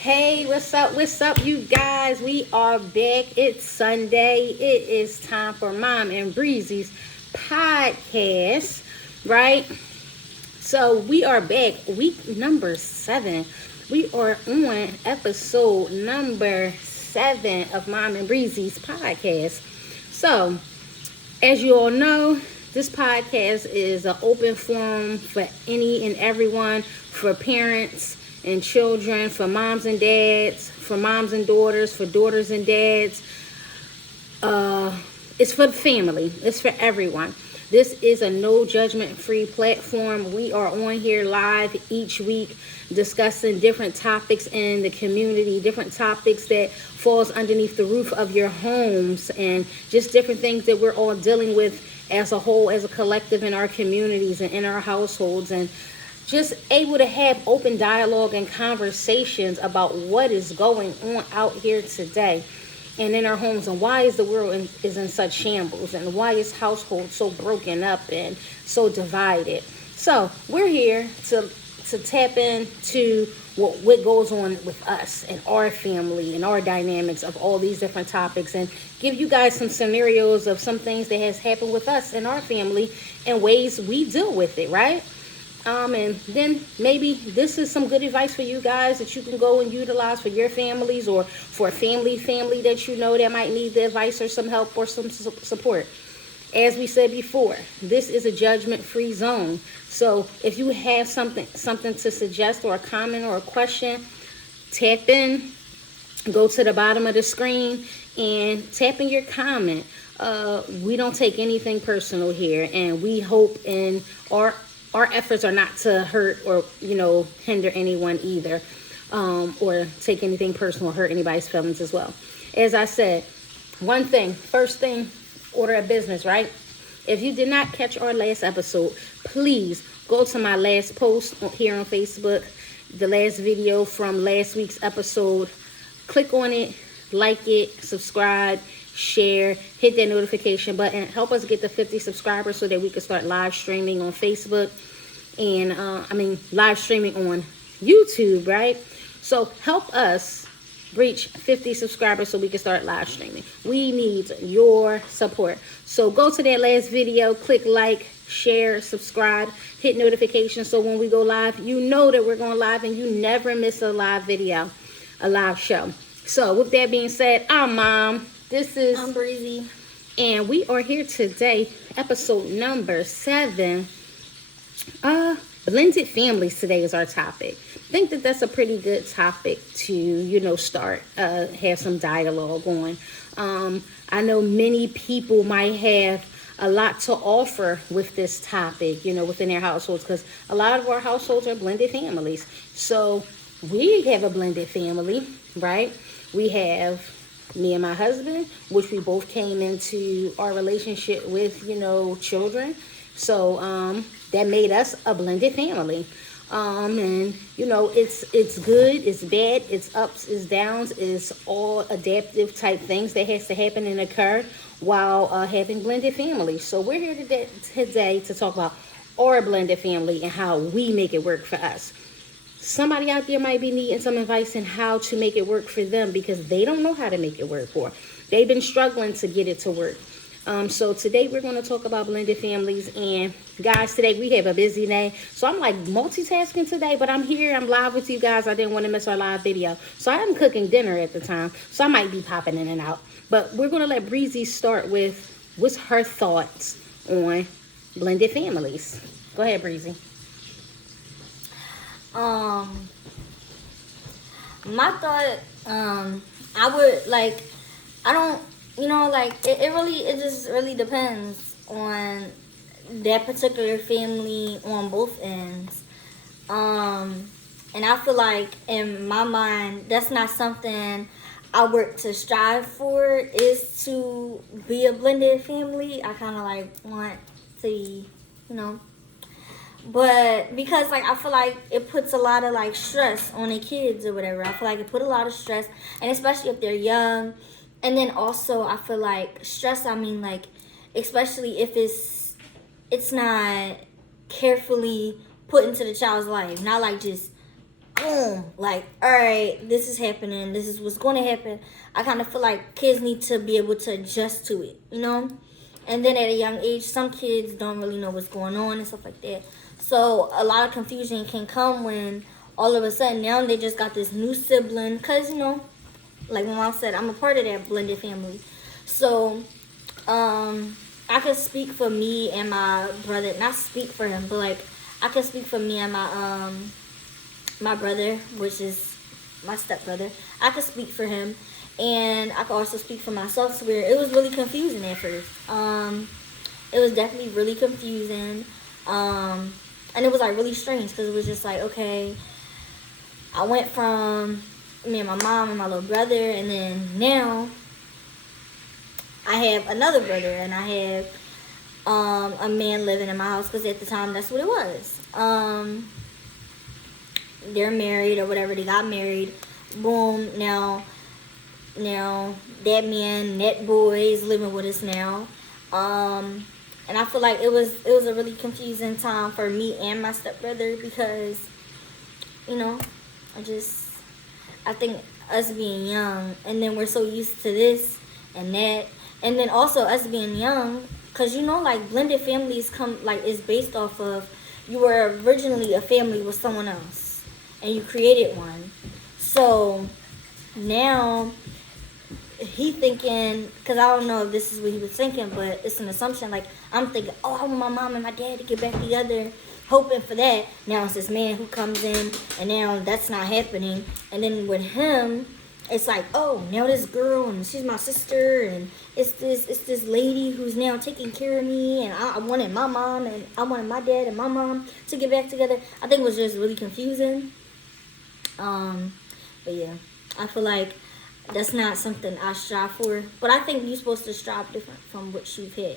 Hey, what's up, you guys? We are back. It's Sunday. It is time for Mom and Breezy's podcast, right? So we are back, week number 7. We are on episode number 7 of Mom and Breezy's podcast. So, as you all know, this podcast is an open forum for any and everyone, for parents and children, for moms and dads, for moms and daughters, for daughters and dads. It's for the family. It's for everyone. This is a no judgment free platform. We are on here live each week discussing different topics in the community, different topics that falls underneath the roof of your homes, and just different things that we're all dealing with as a whole, as a collective in our communities and in our households, and just able to have open dialogue and conversations about what is going on out here today and in our homes, and why is the world is in such shambles, and why is household so broken up and so divided. So we're here to tap into what goes on with us and our family and our dynamics of all these different topics, and give you guys some scenarios of some things that has happened with us and our family and ways we deal with it, right? And then maybe this is some good advice for you guys that you can go and utilize for your families, or for a family that you know that might need the advice or some help or some support. As we said before, this is a judgment-free zone. So if you have something to suggest, or a comment or a question, tap in, go to the bottom of the screen and tap in your comment. We don't take anything personal here, and we hope in our efforts are not to hurt or hinder anyone either, or take anything personal, hurt anybody's feelings as well. As I said, first thing, order of business, right? If you did not catch our last episode, please go to my last post here on Facebook, the last video from last week's episode. Click on it, like it, subscribe, share, hit that notification button. Help us get to 50 subscribers so that we can start live streaming on Facebook and live streaming on YouTube, right? So help us reach 50 subscribers so we can start live streaming. We need your support. So go to that last video, click like, share, subscribe, hit notifications, so when we go live, you know that we're going live and you never miss a live video, a live show. So with that being said, I'm Mom. I'm Breezy. And we are here today, episode number 7. Blended families today is our topic. I think that's a pretty good topic to, start, have some dialogue on. I know many people might have a lot to offer with this topic, within their households, because a lot of our households are blended families. So we have a blended family, right? We have me and my husband, which we both came into our relationship with, children. So that made us a blended family. And it's good, it's bad, it's ups, it's downs, it's all adaptive type things that has to happen and occur while having blended families. So we're here today to talk about our blended family and how we make it work for us. Somebody out there might be needing some advice on how to make it work for them, because they don't know how to make it work, or they've been struggling to get it to work. So today we're going to talk about blended families. And guys, today we have a busy day, so I'm like multitasking today, but I'm here, I'm live with you guys. I didn't want to miss our live video, so I am cooking dinner at the time, so I might be popping in and out. But we're going to let Breezy start with what's her thoughts on blended families. Go ahead, Breezy. My thought, I would like, I don't, it just really depends on that particular family on both ends. And I feel like in my mind, that's not something I work to strive for, is to be a blended family. I kind of like want to, but because I feel like it puts a lot of stress on the kids or whatever. I feel like it put a lot of stress, and especially if they're young. And then also I feel like stress, especially if it's not carefully put into the child's life, not just boom, like, all right, this is happening, this is what's going to happen. I kind of feel like kids need to be able to adjust to it, you know? And then at a young age, some kids don't really know what's going on and stuff like that. So a lot of confusion can come when all of a sudden now they just got this new sibling. Because, you know, like my mom said, I'm a part of that blended family. So I can speak for me and my brother. Not speak for him, but like I can speak for me and my brother, which is my stepbrother. I could speak for him, and I could also speak for myself. To where it was really confusing at first. It was definitely really confusing, and it was like really strange because it was just like, okay, I went from me and my mom and my little brother, and then now I have another brother, and I have a man living in my house because at the time that's what it was. They're married or whatever. They got married. Boom. Now that man, that boy is living with us now. And I feel like it was a really confusing time for me and my stepbrother because, you know, I think us being young, and then we're so used to this and that, and then also us being young, cause you know, like blended families come like is based off of you were originally a family with someone else, and you created one. So now he thinking, cause I don't know if this is what he was thinking, but it's an assumption. Like I'm thinking, oh, I want my mom and my dad to get back together, hoping for that. Now it's this man who comes in, and now that's not happening. And then with him, it's like, oh, now this girl, and she's my sister, and it's this lady who's now taking care of me, and I wanted my mom, and I wanted my dad and my mom to get back together. I think it was just really confusing. But yeah, I feel like that's not something I strive for. But I think you're supposed to strive different from what you've had.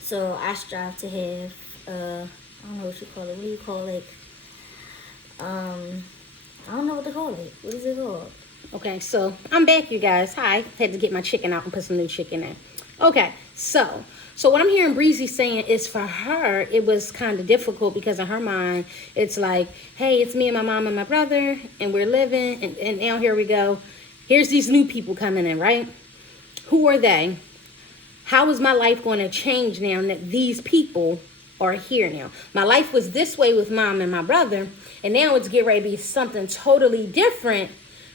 So I strive to have, I don't know what you call it. What do you call it? I don't know what to call it. What is it called? Okay, so I'm back, you guys. Hi. Had to get my chicken out and put some new chicken in. Okay, so what I'm hearing Breezy saying is for her, it was kind of difficult because in her mind, it's like, hey, it's me and my mom and my brother, and we're living, and now here we go. Here's these new people coming in, right? Who are they? How is my life going to change now that these people are here now? My life was this way with mom and my brother, and now it's getting ready to be something totally different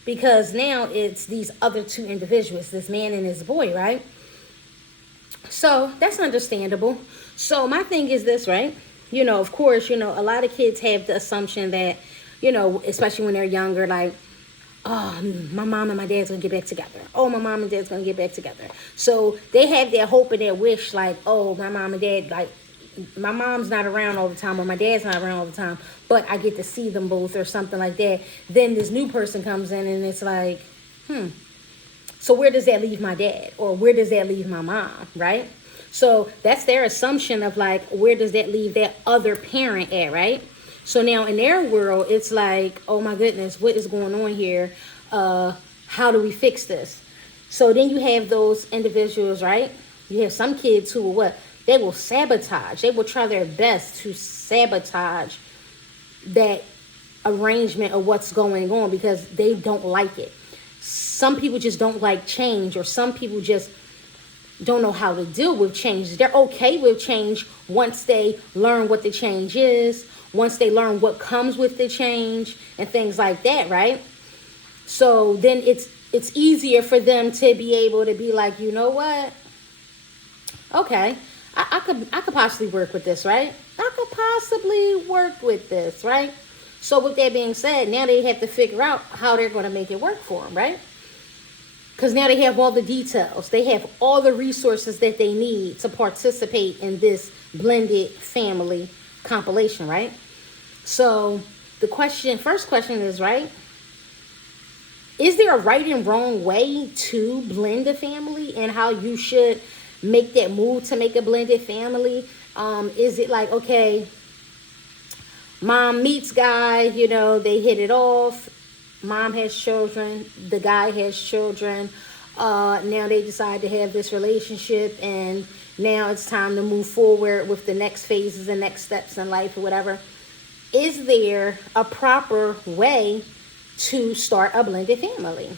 because now it's these other two individuals, this man and this boy, right? So that's understandable. So my thing is this, right? You know, of course, you know, a lot of kids have the assumption that, you know, especially when they're younger, like, oh, my mom and my dad's gonna get back together. Oh, my mom and dad's gonna get back together. So they have their hope and their wish, like, oh, my mom and dad, like, my mom's not around all the time or my dad's not around all the time, but I get to see them both or something like that. Then this new person comes in and it's like, so where does that leave my dad? Or where does that leave my mom, right? So that's their assumption of like, where does that leave that other parent at, right? So now in their world, it's like, oh my goodness, what is going on here? How do we fix this? So then you have those individuals, right? You have some kids who will what? They will sabotage. They will try their best to sabotage that arrangement of what's going on because they don't like it. Some people just don't like change, or some people just don't know how to deal with change. They're okay with change once they learn what the change is, once they learn what comes with the change and things like that, right? So then it's easier for them to be able to be like, you know what? Okay, I could possibly work with this, right? I could possibly work with this, right? So with that being said, now they have to figure out how they're going to make it work for them, right? Because now they have all the details. They have all the resources that they need to participate in this blended family compilation, right? So the first question is, right? Is there a right and wrong way to blend a family and how you should make that move to make a blended family? Is it like, okay, mom meets guy, you know, they hit it off. Mom has children, the guy has children. Now they decide to have this relationship, and now it's time to move forward with the next phases and next steps in life or whatever. Is there a proper way to start a blended family?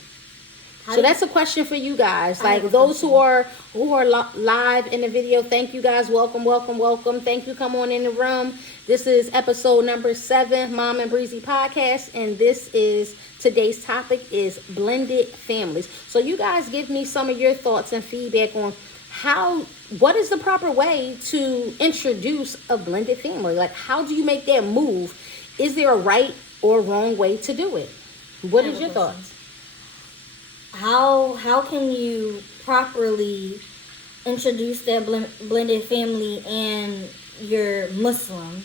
How So do that's a question for you guys. I have Like a those question. who are live in the video. Thank you guys. Welcome, welcome, welcome. Thank you. Come on in the room. This is episode number 7, Mom and Breezy podcast, and this is today's topic is blended families. So you guys give me some of your thoughts and feedback on what is the proper way to introduce a blended family? Like how do you make that move? Is there a right or wrong way to do it? What I have is a your question. thoughts? How can you properly introduce that blended family and you're Muslim?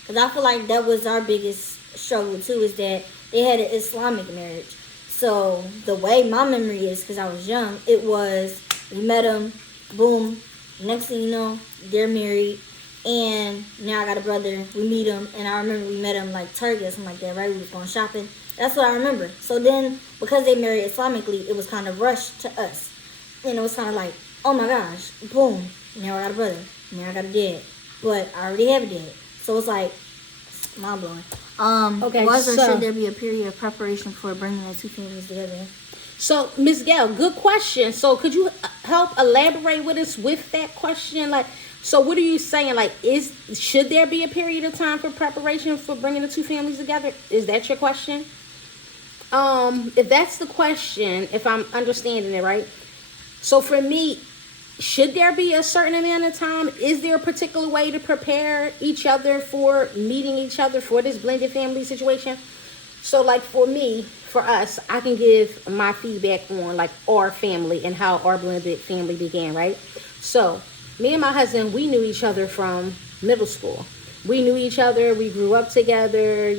Because I feel like that was our biggest struggle too, is that they had an Islamic marriage. So the way my memory is, because I was young, it was we met them, boom, next thing you know, they're married, and now I got a brother. We meet him, and I remember we met him like Target or something like that, right? We was going shopping. That's what I remember. So then, because they married Islamically, it was kind of rushed to us, and it was kind of like, oh my gosh, boom, now I got a brother, now I got a dad, but I already have a dad. So it's like mind blowing. Okay, Was or so- should there be a period of preparation for bringing the two families together? So, Miss Gail, good question. So, could you help elaborate with us with that question? Like, so what are you saying? Like, should there be a period of time for preparation for bringing the two families together? Is that your question? If that's the question, if I'm understanding it right. So, for me, should there be a certain amount of time? Is there a particular way to prepare each other for meeting each other for this blended family situation? So like for me, for us, I can give my feedback on like our family and how our blended family began, right? So me and my husband, we knew each other from middle school. We knew each other, we grew up together,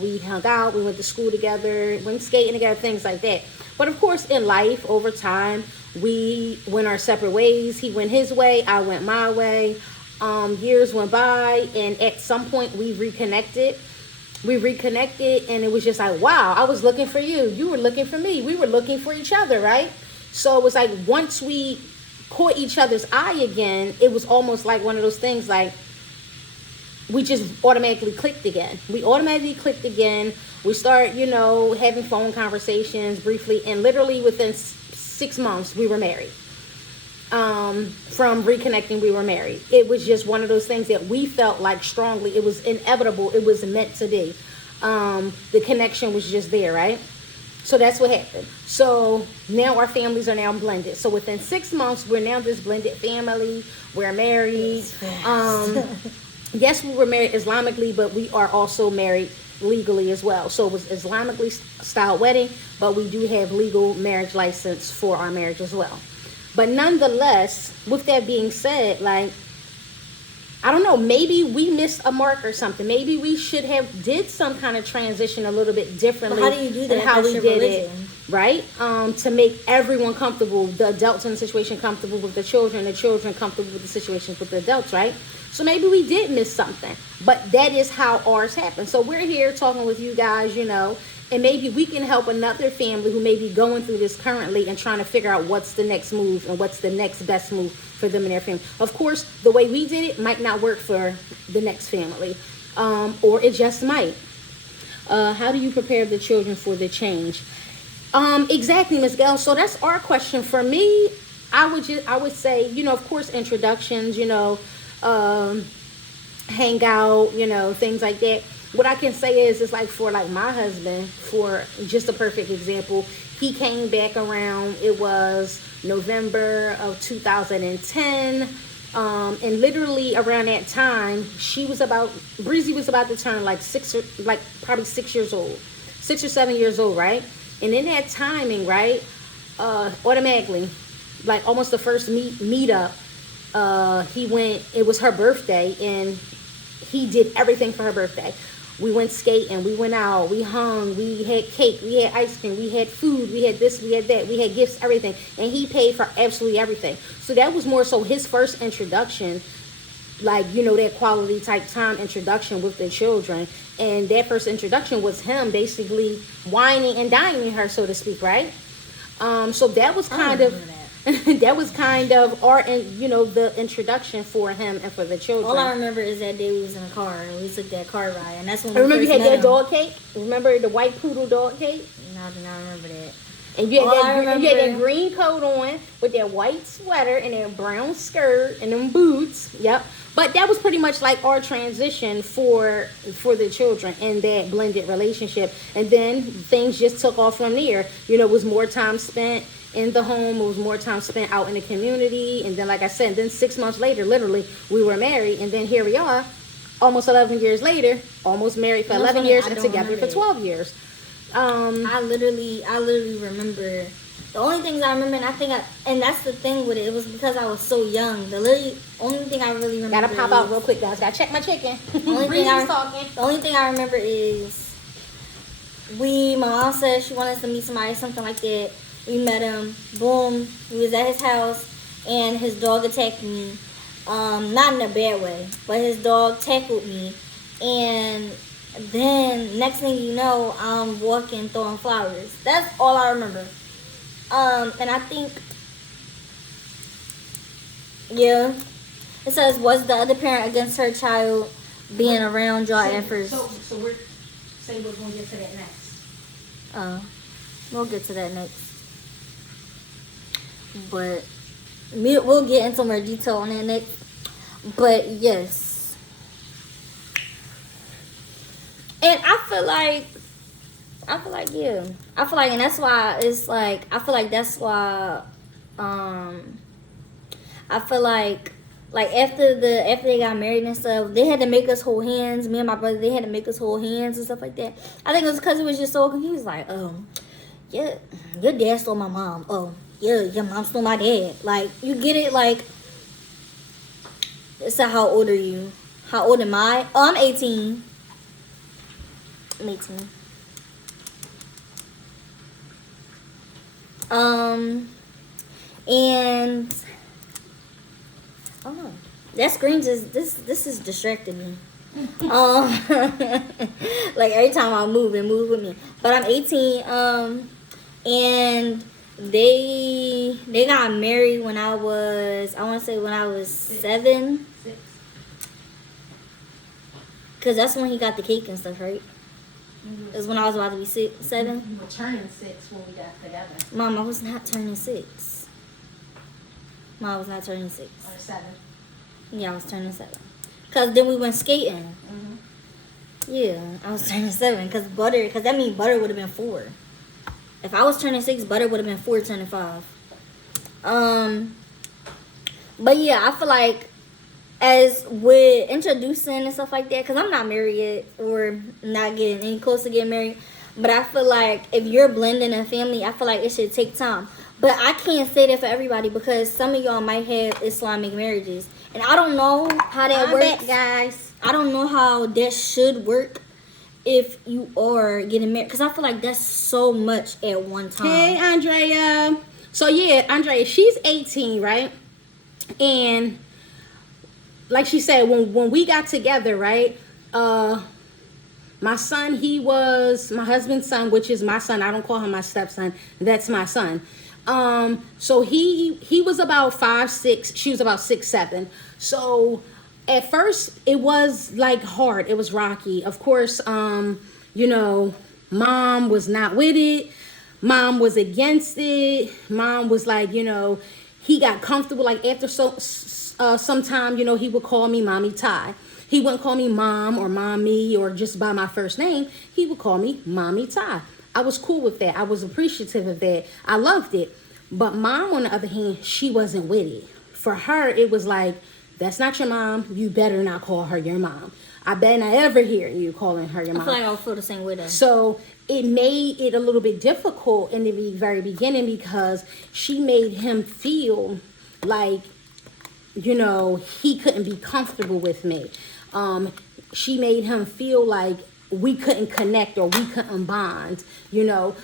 we hung out, we went to school together, went skating together, things like that. But of course in life, over time, we went our separate ways. He went his way, I went my way. Years went by, and at some point we reconnected, and it was just like, wow, I was looking for you, you were looking for me, we were looking for each other, right? So it was like once we caught each other's eye again, it was almost like one of those things like we just automatically clicked again. We start having phone conversations briefly, and literally within 6 months we were married. From reconnecting, we were married. It was just one of those things that we felt like strongly. It was inevitable. It was meant to be. The connection was just there, right? So that's what happened. So now our families are now blended. So within 6 months, we're now this blended family. We're married. Yes, we were married Islamically, but we are also married legally as well. So it was Islamically style wedding, but we do have legal marriage license for our marriage as well. But nonetheless, with that being said, like, I don't know, maybe we missed a mark or something. Maybe we should have did some kind of transition a little bit differently. But how do you do that? Than how That's we your did religion. it, right? To make everyone comfortable, the adults in the situation comfortable with the children comfortable with the situations with the adults, right? So maybe we did miss something, but that is how ours happened. So we're here talking with you guys, and maybe we can help another family who may be going through this currently and trying to figure out what's the next move and what's the next best move for them and their family. Of course, the way we did it might not work for the next family, or it just might. How do you prepare the children for the change? Exactly, Ms. Gail. So that's our question. For me, I would say, of course, introductions, hang out, things like that. What I can say is, it's like for like my husband, for just a perfect example, he came back around, it was November of 2010. And literally around that time, Breezy was about to turn probably 6 years old, 6 or 7 years old, right? And in that timing, right, automatically, like almost the first meetup, it was her birthday, and he did everything for her birthday. We went skating, we went out, we hung, we had cake, we had ice cream, we had food, we had this, we had that, we had gifts, everything. And he paid for absolutely everything. So that was more so his first introduction, like, that quality type time introduction with the children. And that first introduction was him basically whining and dining her, so to speak, right? So that was kind of, That was kind of our, the introduction for him and for the children. All I remember is that day we was in a car and we took that car ride, and that's when I remember we you first had met that him. dog cake. Remember the white poodle dog cake? No, I do not remember that. And you had, All that, I remember, you had that green coat on with that white sweater and that brown skirt and them boots. Yep. But that was pretty much like our transition for the children and that blended relationship. And then things just took off from there. It was more time spent in the home. It was more time spent out in the community. And then, like I said, then 6 months later, literally, we were married. And then here we are, almost 11 years later, almost married for 11 years and together for 12 years. I literally remember. The only things I remember, and that's the thing with it. It was because I was so young. The only thing I really remember. Gotta pop out real quick, guys. Gotta check my chicken. The only thing I remember is my mom said she wanted us to meet somebody, something like that. We met him. Boom. We was at his house, and his dog attacked me. Not in a bad way, but his dog tackled me, and then next thing you know, I'm walking, throwing flowers. That's all I remember. And I think, yeah, it says, was the other parent against her child being around y'all at first? So we're gonna get to that next. We'll get to that next. But we'll get into more detail on that next. But yes. And I feel like, yeah. And that's why it's like, I feel like that's why, I feel like after they got married and stuff, they had to make us hold hands. Me and my brother, they had to make us hold hands and stuff like that. I think it was because it was just so confused. Like, yeah, your dad stole my mom. Oh, yeah, your mom stole my dad. Like, you get it? Like, it's not how old are you? How old am I? Oh, I'm 18. I'm 18. And oh, that screen just this is distracting me. Like every time I move, it moves with me. But I'm 18. And they got married when I want to say when I was 7. 6. Cause that's when he got the cake and stuff, right? It was when I was about to be 7. You were turning 6 when we got together. Mom, I was not turning 6. Mom, I was not turning 6. Or 7. Yeah, I was turning 7. Cause then we went skating. Mm-hmm. Yeah, I was turning 7. Cause that means Butter would have been 4. If I was turning 6, Butter would have been 4 turning 5. But yeah, I feel like as with introducing and stuff like that, because I'm not married yet or not getting any close to getting married, but I feel like if you're blending a family, I feel like it should take time. But I can't say that for everybody because some of y'all might have Islamic marriages. And I don't know how that works. Guys. I don't know how that should work if you are getting married. Because I feel like that's so much at one time. Hey, Andrea. So, yeah, Andrea, she's 18, right? And like she said, when we got together, right? My son, he was my husband's son, which is my son. I don't call him my stepson. That's my son. So he was about 5, 6. She was about 6, 7. So at first it was like hard. It was rocky. Of course, Mom was not with it. Mom was against it. Mom was like, he got comfortable. Like after some time, he would call me Mommy Ty. He wouldn't call me Mom or Mommy or just by my first name. He would call me Mommy Ty. I was cool with that. I was appreciative of that. I loved it. But Mom, on the other hand, she wasn't with it. For her, it was like, that's not your mom. You better not call her your mom. I better not ever hear you calling her your mom. I feel like I would feel the same way though. So it made it a little bit difficult in the very beginning because she made him feel like, he couldn't be comfortable with me. She made him feel like we couldn't connect or we couldn't bond,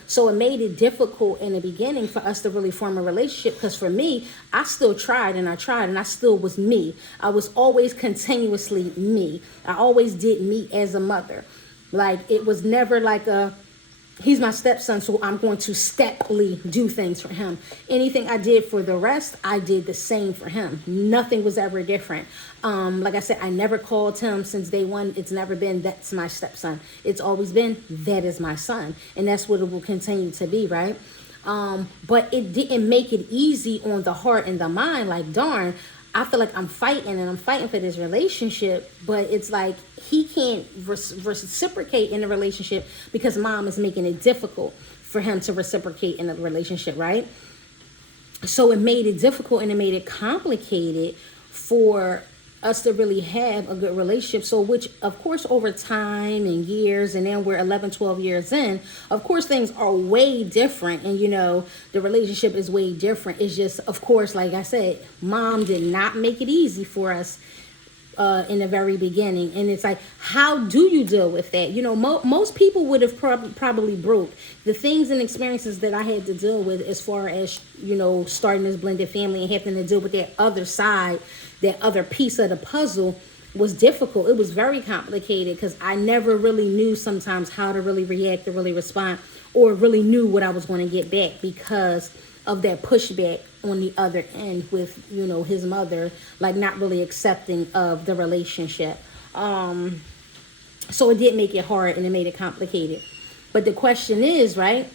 So it made it difficult in the beginning for us to really form a relationship because for me, I still tried and I still was me. I was always continuously me. I always did me as a mother. Like it was never like he's my stepson, so I'm going to steply do things for him. Anything I did for the rest, I did the same for him. Nothing was ever different. Like I said, I never called him since day one. It's never been, that's my stepson. It's always been, that is my son. And that's what it will continue to be, right? But it didn't make it easy on the heart and the mind. Like, darn, I feel like I'm fighting and I'm fighting for this relationship, but it's like he can't reciprocate in the relationship because mom is making it difficult for him to reciprocate in the relationship, right? So it made it difficult and it made it complicated for us to really have a good relationship. So which of course over time and years, and now we're 11, 12 years in, of course things are way different, and the relationship is way different. It's just, of course, like I said, mom did not make it easy for us in the very beginning. And it's like, how do you deal with that? Most people would have probably broke. The things and experiences that I had to deal with as far as starting this blended family and having to deal with that other side, that other piece of the puzzle, was difficult. It was very complicated because I never really knew sometimes how to really react or really respond, or really knew what I was going to get back because of that pushback on the other end with his mother, like not really accepting of the relationship. So it did make it hard and it made it complicated. But the question is, right,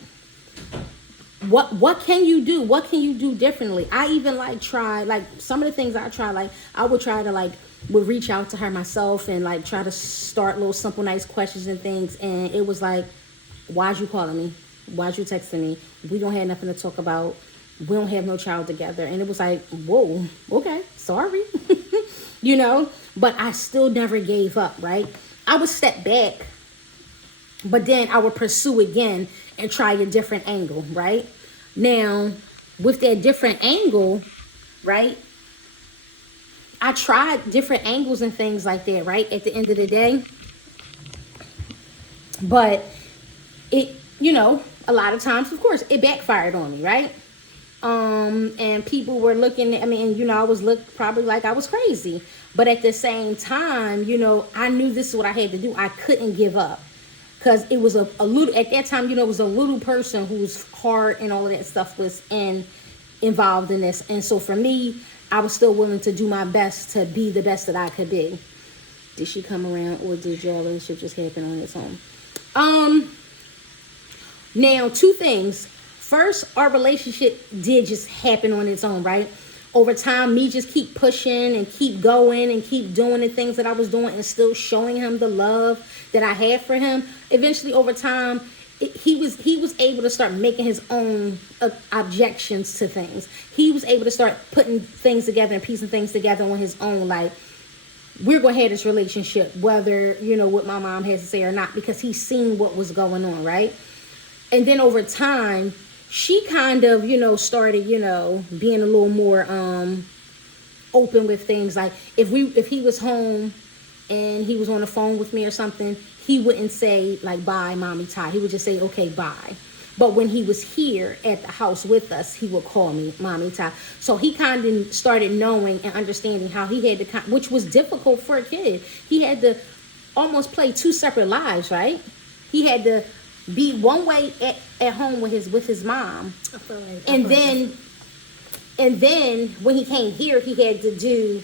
what can you do? What can you do differently? I even try some of the things I try, I would try to would reach out to her myself and try to start little simple nice questions and things. And it was like, why'd you calling me? Why'd you texting me? We don't have nothing to talk about. We don't have no child together. And it was like, whoa, okay, sorry. But I still never gave up, right? I would step back, but then I would pursue again and try a different angle, right? Now, with that different angle, right, I tried different angles and things like that, right, at the end of the day. But it, a lot of times, of course, it backfired on me, right? And people were looking at me, and I was looked probably like I was crazy. But at the same time, I knew this is what I had to do. I couldn't give up. Because it was a little, at that time, it was a little person whose heart and all of that stuff was involved in this. And so for me, I was still willing to do my best to be the best that I could be. Did she come around, or did your relationship just happen on its own? Now, two things. First, our relationship did just happen on its own, right? Over time, me just keep pushing and keep going and keep doing the things that I was doing and still showing him the love that I had for him. Eventually, over time, he was able to start making his own objections to things. He was able to start putting things together and piecing things together on his own. Like, we're going to have this relationship, whether, what my mom has to say or not, because he's seen what was going on, right? And then over time, she kind of, started, being a little more open with things. Like if he was home and he was on the phone with me or something, he wouldn't say bye, mommy Ty. He would just say, okay, bye. But when he was here at the house with us, he would call me mommy Ty. So he kind of started knowing and understanding how he had to, which was difficult for a kid. He had to almost play two separate lives, right? He had to be one way at home with his mom, and then when he came here, he had to do,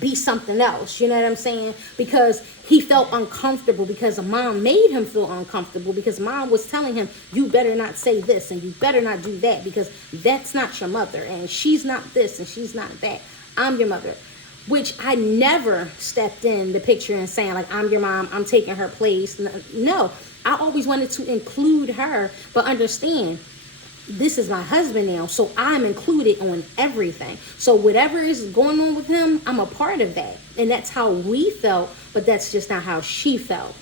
be something else. You know what I'm saying? Because he felt uncomfortable because mom made him feel uncomfortable because mom was telling him, you better not say this and you better not do that because that's not your mother and she's not this and she's not that. I'm your mother. Which I never stepped in the picture and saying I'm your mom, I'm taking her place. No, I always wanted to include her, but understand, this is my husband now, so I'm included on everything. So whatever is going on with him, I'm a part of that. And that's how we felt, but that's just not how she felt.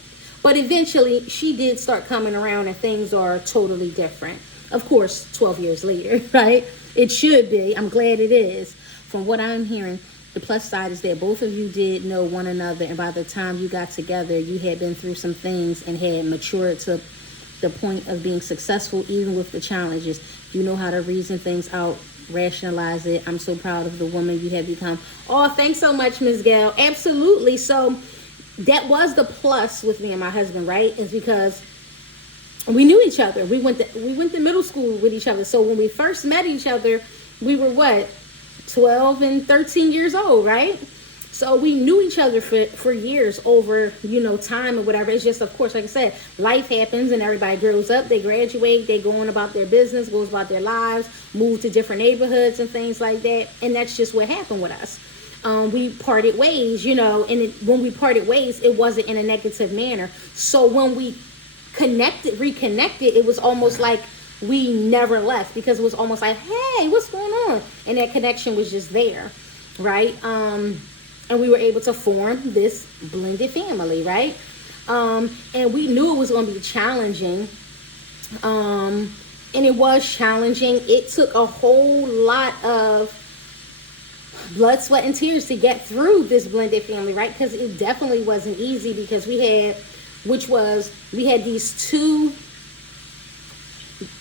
But eventually, she did start coming around and things are totally different. Of course, 12 years later, right? It should be. I'm glad it is. From what I'm hearing, the plus side is that both of you did know one another, and by the time you got together, you had been through some things and had matured to the point of being successful, even with the challenges. You know how to reason things out, rationalize it. I'm so proud of the woman you have become. Oh, thanks so much, Ms. Gail. Absolutely. So that was the plus with me and my husband, right? Is because we knew each other. We went to middle school with each other. So when we first met each other, we were what, 12 and 13 years old, right? So we knew each other for years over, time or whatever. It's just, of course, like I said, life happens and everybody grows up. They graduate, they go on about their business, goes about their lives, move to different neighborhoods and things like that. And that's just what happened with us. We parted ways, and when we parted ways, it wasn't in a negative manner. So when we reconnected, it was almost like we never left, because it was almost like, hey, what's going on? And that connection was just there, right? And we were able to form this blended family, right? And we knew it was going to be challenging. And it was challenging. It took a whole lot of blood, sweat, and tears to get through this blended family, right? Because it definitely wasn't easy, because we had these two,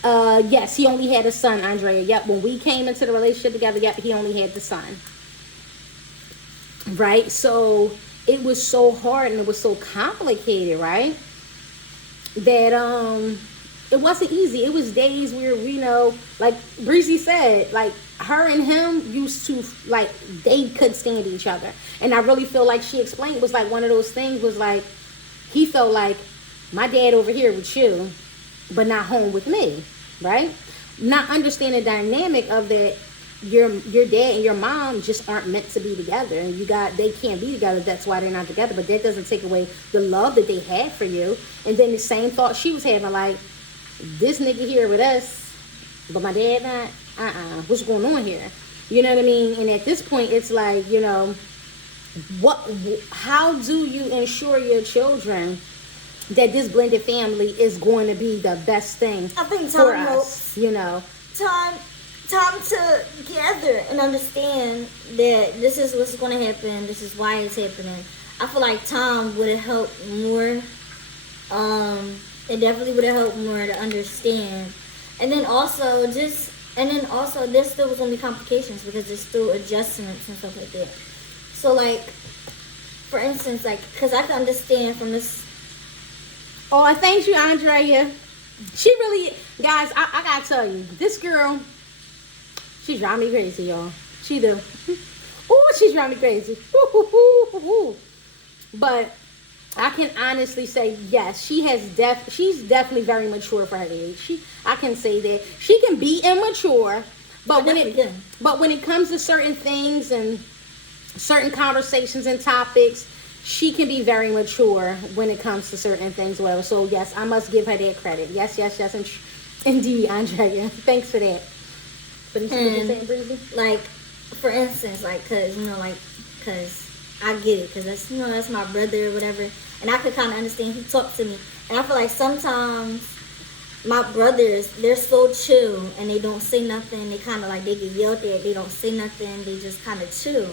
yes, he only had a son, Andrea. Yep, when we came into the relationship together, yep, he only had the son. Right? So it was so hard and it was so complicated, right? That it wasn't easy. It was days where, like Breezy said, like her and him used to, like, they couldn't stand each other. And I really feel like she explained, it was like one of those things, was like, he felt like, my dad over here with you, but not home with me, right? Not understanding the dynamic of that. Your dad and your mom just aren't meant to be together, and they can't be together. That's why they're not together. But that doesn't take away the love that they had for you. And then the same thought she was having, like, this nigga here with us, but my dad not. What's going on here? You know what I mean? And at this point, it's like, how do you ensure your children that this blended family is going to be the best thing I think for time us? Time to gather and understand that this is what's going to happen. This is why it's happening. I feel like time would have helped more. It definitely would have helped more to understand. And then also there still was going to be complications, because there's still adjustments and stuff like that. So, like, for instance, like, because I can understand from this. Oh, I thank you, Andrea. She really, guys, I gotta tell you, this girl, she drive me crazy, y'all. She do. Ooh, she drive me crazy. Ooh. But I can honestly say, yes, she's definitely very mature for her age. I can say that. She can be immature, but when it comes to certain things and certain conversations and topics, she can be very mature when it comes to certain things, whatever. So, yes, I must give her that credit. Yes, indeed, Andrea. Thanks for that. Like, for instance, like, cause I get it, cause that's my brother or whatever, and I could kind of understand. He talked to me, and I feel like sometimes my brothers, they're so chill and they don't say nothing. They kind of like, they get yelled at, they don't say nothing. They just kind of chill.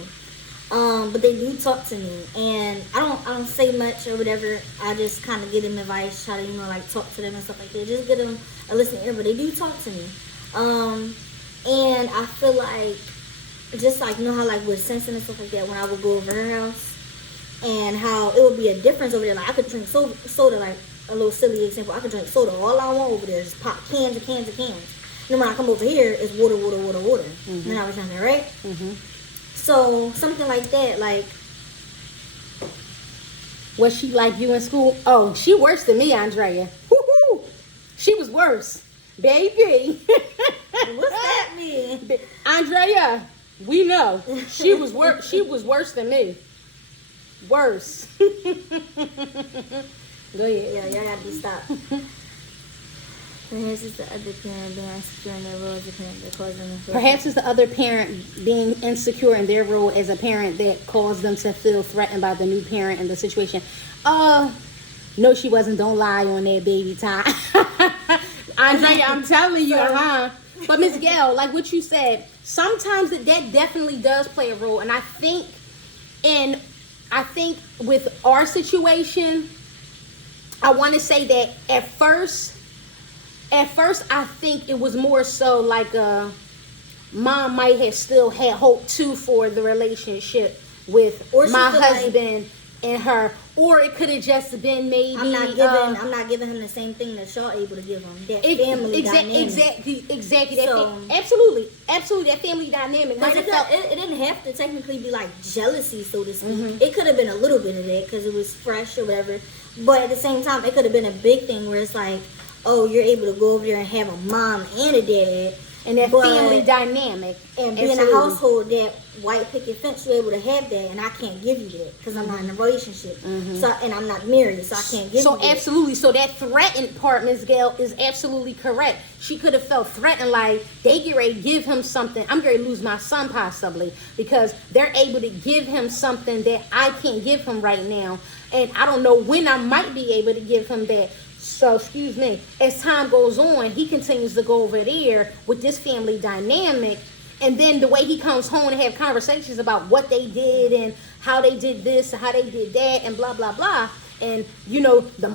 But they do talk to me, and I don't say much or whatever. I just kind of give them advice, try to like talk to them and stuff like that. Just give them a listening ear, but they do talk to me. And I feel like, just like, how like with Simpson and stuff like that, when I would go over her house, and how it would be a difference over there. Like, I could drink soda, like a little silly example. I could drink soda all I want over there, just pop cans and cans and cans. And then when I come over here, it's water. Mm-hmm. And then I was drinking, right? Mm-hmm. So something like that, like. Was she like you in school? Oh, she worse than me, Andrea. Woo-hoo! She was worse, baby. What's that mean? Andrea, we know she was worse. She was worse than me. Worse. Go ahead. Yeah, y'all gotta be stopped. Perhaps it's the other parent being insecure in their role as a parent that caused them to. Perhaps it's the other parent being insecure in their role as a parent that caused them to feel threatened by the new parent and the situation. No, she wasn't. Don't lie on that, baby. Ty. Andrea, I'm telling you, But Miss Gail, like what you said, sometimes that definitely does play a role, and I think with our situation, I want to say that at first, I think it was more so like mom might have still had hope too for the relationship with my husband and her, Or it could have just been maybe. I'm not giving him the same thing that y'all able to give him. That family dynamic. Exactly. So, absolutely that family dynamic. It didn't have to technically be like jealousy, so to speak. It could have been a little bit of that because it was fresh or whatever. But at the same time, it could have been a big thing where it's like, oh, you're able to go over there and have a mom and a dad. And that family dynamic. And be in a household that white picket fence, you're able to have that, and I can't give you that because I'm not in a relationship. So, and I'm not married, so I can't give you that. So absolutely. So that threatened part, Ms. Gail, is absolutely correct. She could have felt threatened, like they get ready to give him something. I'm going to lose my son possibly because they're able to give him something that I can't give him right now. And I don't know when I might be able to give him that. So, excuse me, as time goes on, he continues to go over there with this family dynamic. And then the way he comes home and have conversations about what they did and how they did this and how they did that and blah, blah, blah. And,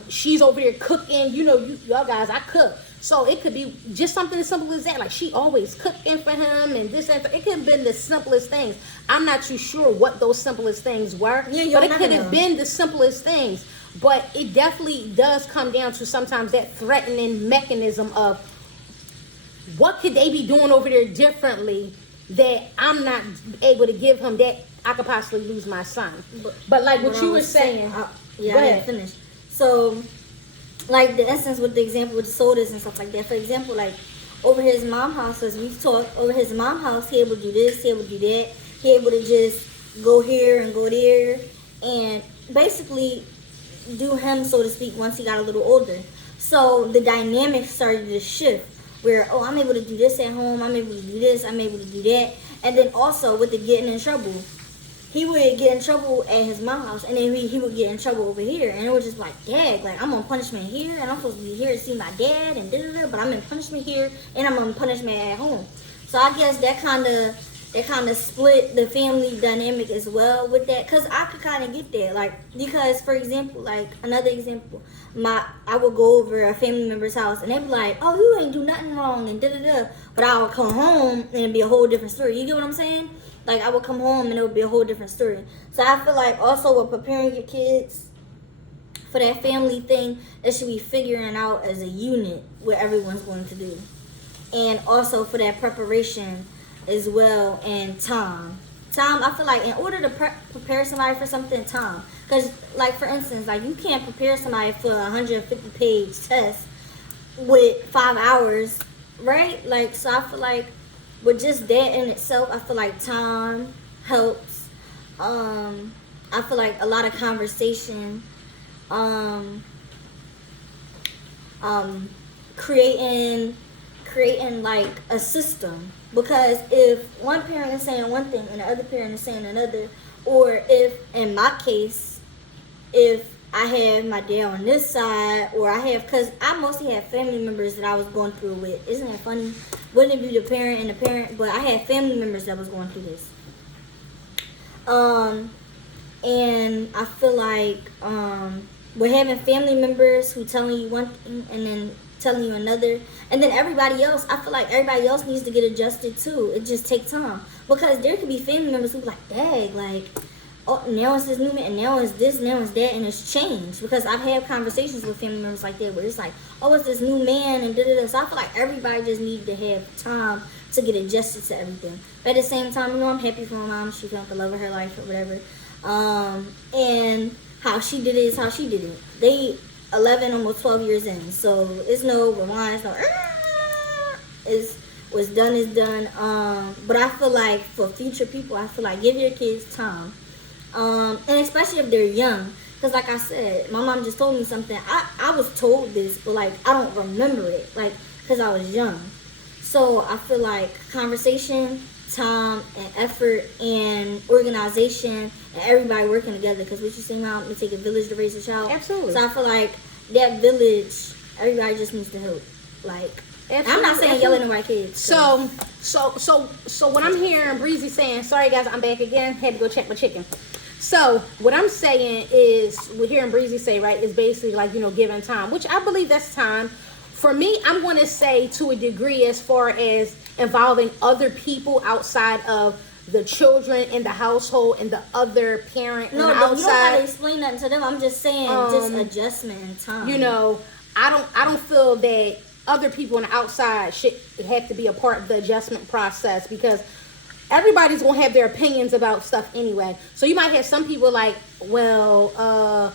she's over there cooking. Y'all guys, I cook. So it could be just something as simple as that. Like she always cooking for him and this and that. It could have been the simplest things. I'm not too sure what those simplest things were. But it could have been the simplest things. But it definitely does come down to sometimes that threatening mechanism of what could they be doing over there differently that I'm not able to give him that I could possibly lose my son. But like what you were saying. I didn't finish. So, like the instance with the example with the sodas and stuff like that. For example, like over his mom's house, as we've talked, over his mom's house, he able to do this, he able to do that. He able to just go here and go there and basically do him, so to speak, once he got a little older. So the dynamic started to shift where, oh, I'm able to do this at home, I'm able to do this, I'm able to do that. And then also with the getting in trouble, he would get in trouble at his mom's house and then he would get in trouble over here. And it was just like, dad, like I'm on punishment here and I'm supposed to be here to see my dad and da-da-da, but I'm in punishment here and I'm on punishment at home. So I guess that kind of split the family dynamic as well with that, because I could kind of get that, like, because for example, like another example, I would go over a family member's house and they'd be like, oh, you ain't do nothing wrong and da-da-da, but I would come home and it'd be a whole different story. You get what I'm saying? Like I would come home and it would be a whole different story. So I feel like also with preparing your kids for that family thing, it should be figuring out as a unit what everyone's going to do, and also for that preparation as well. And time, I feel like in order to prepare somebody for something, time, because like for instance, like you can't prepare somebody for a 150-page test with 5 hours, right? Like, so I feel like with just that in itself, I feel like time helps. I feel like a lot of conversation, creating like a system. Because if one parent is saying one thing and the other parent is saying another, or if, in my case, if I have my dad on this side, or because I mostly have family members that I was going through with. Isn't that funny? Wouldn't it be the parent and the parent? But I had family members that was going through this. And I feel like with having family members who telling you one thing and then telling you another, and then everybody else, I feel like everybody else needs to get adjusted too. It just takes time, because there could be family members who be like, dang, like, oh, now it's this new man, and now it's this, now it's that, and it's changed. Because I've had conversations with family members like that where it's like, oh, it's this new man, and da-da-da. So I feel like everybody just needs to have time to get adjusted to everything. But at the same time, I'm happy for my mom. She found the love of her life or whatever. And how she did it is how she did it. They 11, almost 12 years in. So it's no rewind, no, it's what's done is done. But I feel like for future people, I feel like give your kids time. And especially if they're young. Because like I said, my mom just told me something. I was told this, but like I don't remember it. Like, because I was young. So I feel like conversation, time, and effort, and organization, and everybody working together. Because what you say, Mom, it take a village to raise a child. Absolutely. So I feel like that village, everybody just needs to help. Like, I'm not saying yelling at my kids. So what I'm hearing Breezy saying, sorry guys, I'm back again, had to go check my chicken. So what I'm saying is, we're hearing Breezy say, right, is basically like, giving time, which I believe that's time. For me, I'm going to say to a degree as far as involving other people outside of the children in the household and the other parent on the outside. You don't gotta explain nothing to them. I'm just saying, just adjustment in time. You know, I don't feel that other people on the outside should have to be a part of the adjustment process, because everybody's gonna have their opinions about stuff anyway. So you might have some people like, well,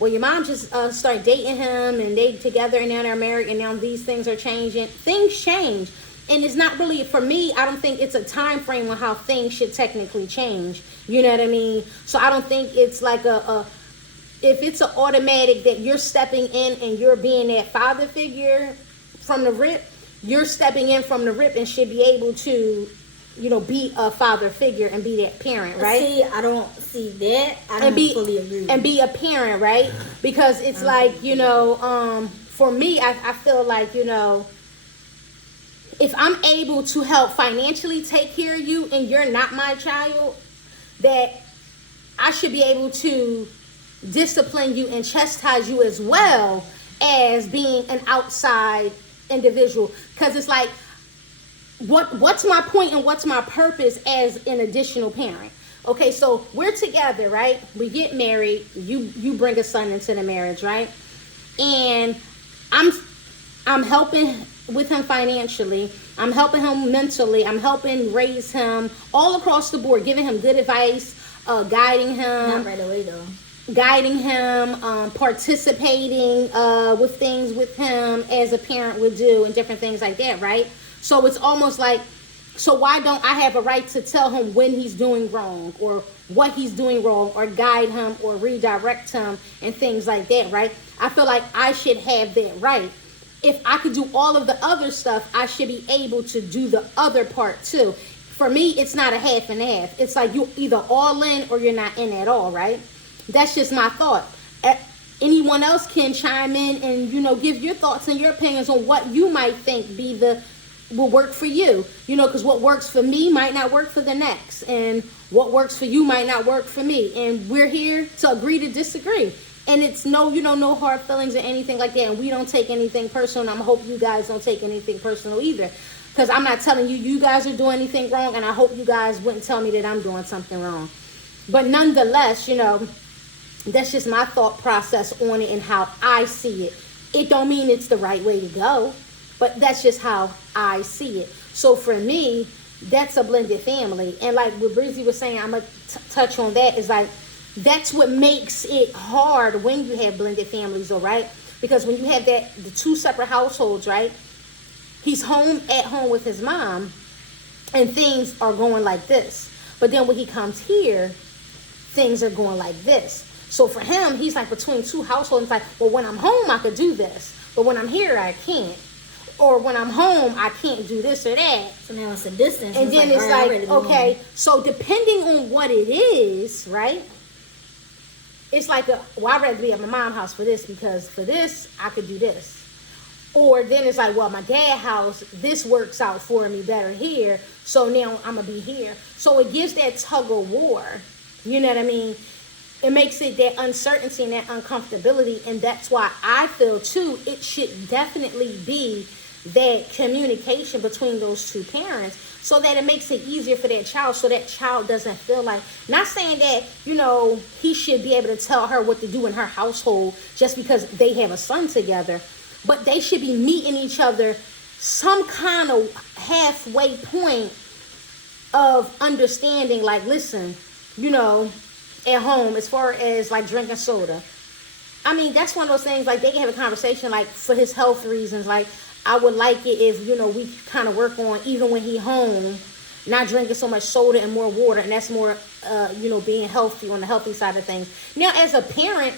your mom just started dating him and they together and now they're married and now these things are changing. Things change. And it's not really, for me, I don't think it's a time frame on how things should technically change. You know what I mean? So I don't think it's like if it's an automatic that you're stepping in and you're being that father figure from the rip, you're stepping in from the rip and should be able to, you know, be a father figure and be that parent, right? See, I don't see that. I don't fully agree. And be a parent, right? Because it's like, you know, for me, I feel like, you know, if I'm able to help financially take care of you and you're not my child, that I should be able to discipline you and chastise you as well as being an outside individual. Because it's like, what's my point and what's my purpose as an additional parent? Okay, so we're together, right? We get married. You bring a son into the marriage, right? And I'm helping with him financially. I'm helping him mentally. I'm helping raise him all across the board, giving him good advice, guiding him. Not right away though. Guiding him, participating with things with him as a parent would do, and different things like that, right? So it's almost like, so why don't I have a right to tell him when he's doing wrong or what he's doing wrong, or guide him or redirect him and things like that, right? I feel like I should have that right. If I could do all of the other stuff, I should be able to do the other part too. For me, it's not a half and half. It's like you either all in or you're not in at all, right? That's just my thought. Anyone else can chime in and, you know, give your thoughts and your opinions on what you might think will work for you. You know, because what works for me might not work for the next. And what works for you might not work for me. And we're here to agree to disagree. And it's no hard feelings or anything like that. And we don't take anything personal. And I hope you guys don't take anything personal either. Because I'm not telling you guys are doing anything wrong. And I hope you guys wouldn't tell me that I'm doing something wrong. But nonetheless, you know, that's just my thought process on it and how I see it. It don't mean it's the right way to go. But that's just how I see it. So for me, that's a blended family. And like what Breezy was saying, I'm going to touch on that, is like, that's what makes it hard when you have blended families, all right? Because when you have the two separate households, right? He's at home with his mom, and things are going like this. But then when he comes here, things are going like this. So for him, he's like between two households. It's like, well, when I'm home, I could do this. But when I'm here, I can't. Or when I'm home, I can't do this or that. So now it's a distance. And then it's like, okay, so depending on what it is, right? It's like, well, I'd rather be at my mom's house for this, because for this, I could do this. Or then it's like, well, my dad's house, this works out for me better here, so now I'm going to be here. So it gives that tug of war, you know what I mean? It makes it that uncertainty and that uncomfortability, and that's why I feel, too, it should definitely be that communication between those two parents, so that it makes it easier for that child, so that child doesn't feel like, not saying that, you know, he should be able to tell her what to do in her household just because they have a son together, but they should be meeting each other some kind of halfway point of understanding, like, listen, you know, at home, as far as like drinking soda, I mean, that's one of those things, like, they can have a conversation, like, for his health reasons, like, I would like it if, you know, we kind of work on, even when he home, not drinking so much soda and more water, and that's more, you know, being healthy, on the healthy side of things. Now, as a parent,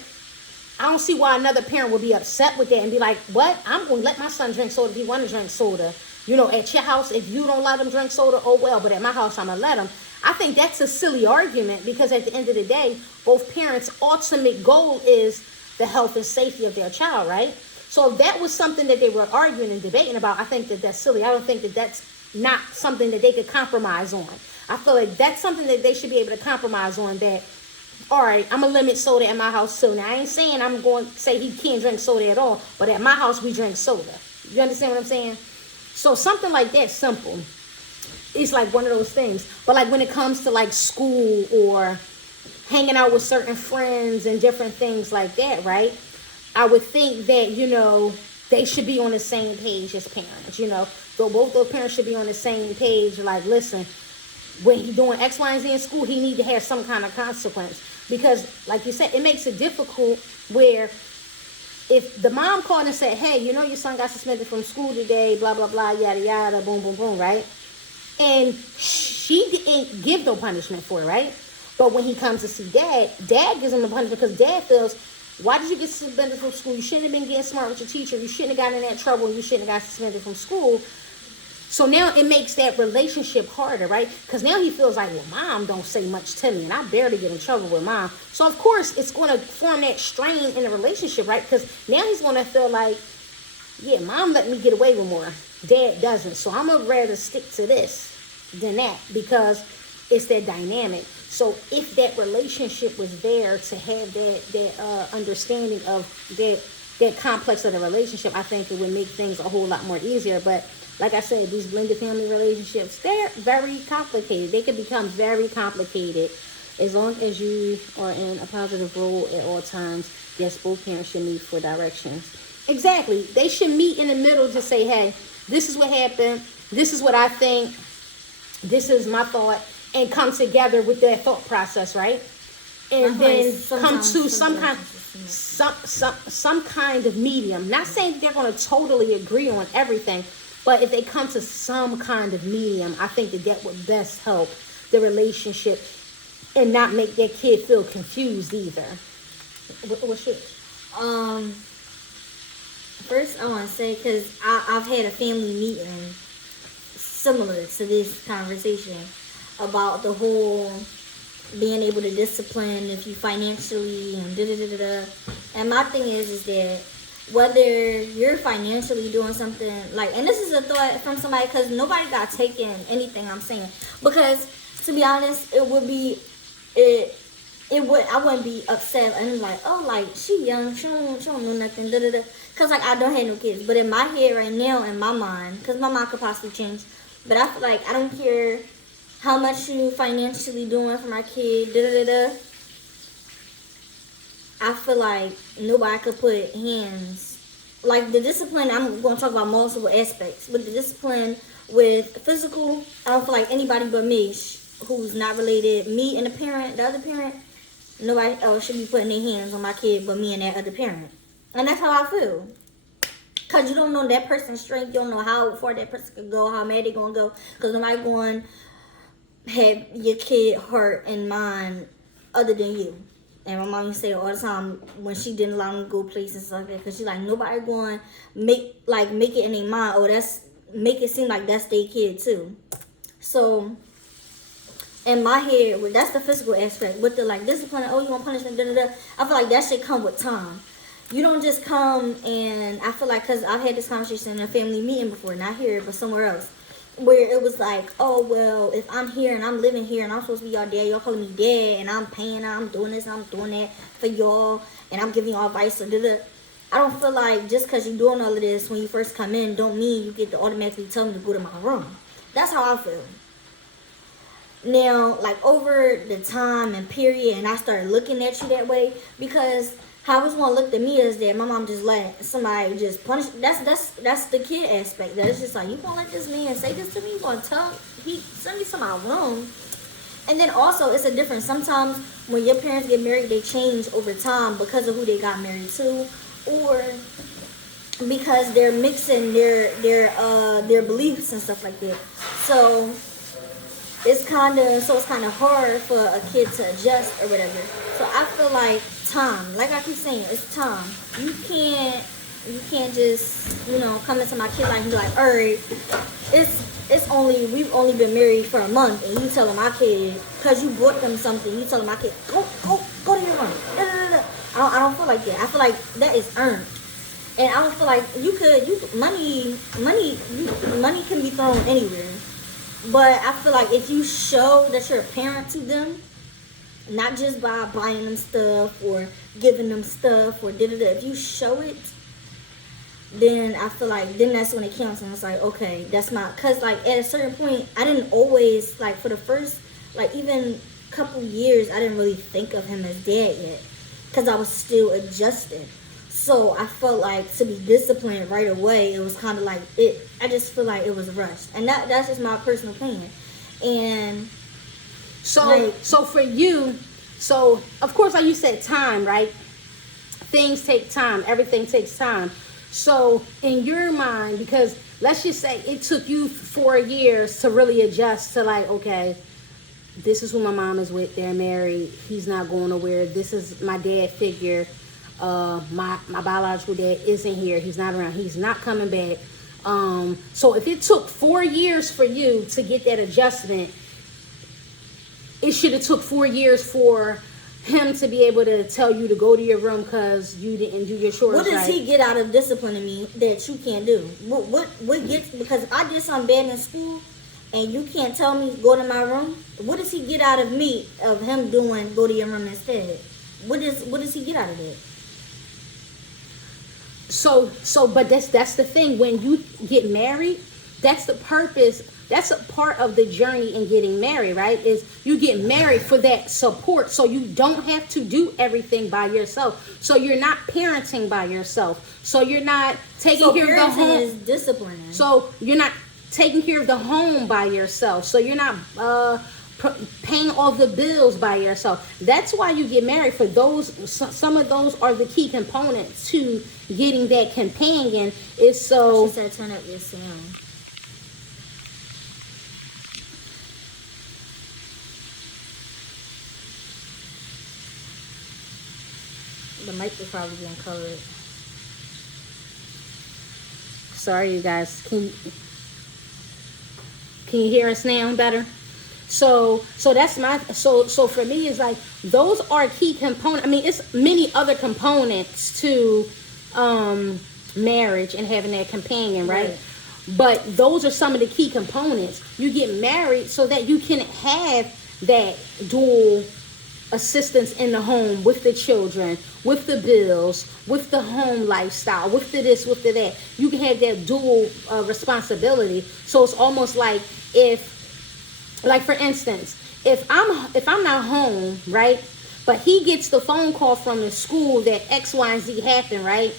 I don't see why another parent would be upset with that and be like, what? I'm going to let my son drink soda if he want to drink soda. You know, at your house, if you don't let him drink soda, oh well, but at my house, I'm going to let him. I think that's a silly argument, because at the end of the day, both parents' ultimate goal is the health and safety of their child, right? So if that was something that they were arguing and debating about, I think that that's silly. I don't think that that's not something that they could compromise on. I feel like that's something that they should be able to compromise on, that, all right, I'm going to limit soda at my house too. Now, I ain't saying I'm going to say he can't drink soda at all, but at my house, we drink soda. You understand what I'm saying? So something like that, simple. it's like one of those things. But like when it comes to like school or hanging out with certain friends and different things like that, right? I would think that, they should be on the same page as parents, So both those parents should be on the same page. Like, listen, when he's doing X, Y, and Z in school, he need to have some kind of consequence. Because, like you said, it makes it difficult where if the mom called and said, hey, your son got suspended from school today, blah, blah, blah, yada, yada, boom, boom, boom, right? And she didn't give no punishment for it, right? But when he comes to see dad gives him the punishment because dad feels, why did you get suspended from school? You shouldn't have been getting smart with your teacher. You shouldn't have gotten in that trouble. You shouldn't have got suspended from school. So now it makes that relationship harder, right? Because now he feels like, well, mom don't say much to me, and I barely get in trouble with mom. So, of course, it's going to form that strain in the relationship, right? Because now he's going to feel like, yeah, mom let me get away with more. Dad doesn't. So I'm going to rather stick to this than that because it's that dynamic. So if that relationship was there to have that understanding of that complex of the relationship, I think it would make things a whole lot more easier. But like I said, these blended family relationships, they're very complicated. They can become very complicated as long as you are in a positive role at all times. Yes, both parents should meet for directions. Exactly. They should meet in the middle to say, hey, this is what happened. This is what I think. This is my thought. And come together with that thought process, right? And then come to some kind of medium. Not saying they're going to totally agree on everything, but if they come to some kind of medium, I think that would best help the relationship and not make that kid feel confused either. What's yours? First, I want to say, because I've had a family meeting similar to this conversation about the whole being able to discipline if you financially and da-da-da-da-da. And my thing is that whether you're financially doing something, like, and this is a thought from somebody, because nobody got taken anything I'm saying. Because, to be honest, I wouldn't be upset and like, oh, like, she young, she don't know nothing, da-da-da. Because, like, I don't have no kids. But in my head right now, in my mind, because my mind could possibly change, but I feel like I don't care how much you financially doing for my kid, da-da-da-da. I feel like nobody could put hands. Like, the discipline, I'm going to talk about multiple aspects. But the discipline with physical, I don't feel like anybody but me, who's not related, me and the parent, the other parent, nobody else should be putting their hands on my kid but me and that other parent. And that's how I feel. Because you don't know that person's strength. You don't know how far that person could go, how mad they going to go. Because nobody going have your kid heart in mind other than you. And my mom used to say all the time when she didn't allow me to go places like that, because she's like, nobody going to make it in their mind, make it seem like that's their kid too. So in my head, that's the physical aspect. With the like discipline, oh, you want punishment, da da da. I feel like that should come with time. You don't just come and I feel like, because I've had this conversation in a family meeting before, not here but somewhere else, where it was like, oh, well, if I'm here and I'm living here and I'm supposed to be y'all dad, y'all calling me dad, and I'm paying, I'm doing this, I'm doing that for y'all, and I'm giving y'all advice, or da-da. I don't feel like just because you're doing all of this when you first come in don't mean you get to automatically tell me to go to my room. That's how I feel. Now, like, over the time and period, and I started looking at you that way, because how it's gonna look to me is that my mom just let somebody just punish. That's the kid aspect. That it's just like, you gonna let this man say this to me? You gonna send me to my room? And then also, it's a difference. Sometimes when your parents get married, they change over time because of who they got married to, or because they're mixing their beliefs and stuff like that. So it's kind of hard for a kid to adjust or whatever. So I feel like time, like I keep saying, it's time. You can't just, come into my kid like and be like, all right, we've only been married for a month, and you telling my kid, because you bought them something, you telling my kid, go to your room. I don't feel like that. I feel like that is earned. And I don't feel like money can be thrown anywhere. But I feel like if you show that you're a parent to them, not just by buying them stuff or giving them stuff or da-da-da, if you show it, then I feel like then that's when it counts, and it's like, okay, that's my, cause like at a certain point I didn't always, like for the first, like even couple years I didn't really think of him as dad yet, cause I was still adjusting. So I felt like to be disciplined right away, it was kind of like it. I just feel like it was rushed, and that's just my personal opinion. And So, like, so for you, so of course, like you said, time, right? Things take time. Everything takes time. So in your mind, because let's just say it took you 4 years to really adjust to like, okay, this is who my mom is with. They're married. He's not going nowhere. This is my dad figure. My biological dad isn't here. He's not around. He's not coming back. So if it took 4 years for you to get that adjustment, it should have took 4 years for him to be able to tell you to go to your room because you didn't do your chores. what does right. he get out of disciplining me that you can't do? What gets, because if I did something bad in school and you can't tell me go to my room, what does he get out of me, of him doing go to your room instead? What does he get out of it? But that's the thing. When you get married, that's the purpose. That's a part of the journey in getting married, right? Is you get married for that support, so you don't have to do everything by yourself. So you're not parenting by yourself. So you're not taking care of the home. Is disciplining. So you're not taking care of the home by yourself. So you're not paying all the bills by yourself. That's why you get married. For those, some of those are the key components to getting that companion. Is so. She said, turn up your sound. The mic was probably being covered. Sorry, you guys. Can you hear us now better? So that's my so for me it's like those are key components. I mean, it's many other components to marriage and having that companion, right? But those are some of the key components. You get married so that you can have that dual assistance in the home with the children, with the bills, with the home lifestyle, with the this, with the that. You can have that dual responsibility. So it's almost like like for instance, if I'm not home, right, but he gets the phone call from the school that X, Y, and Z happened, right,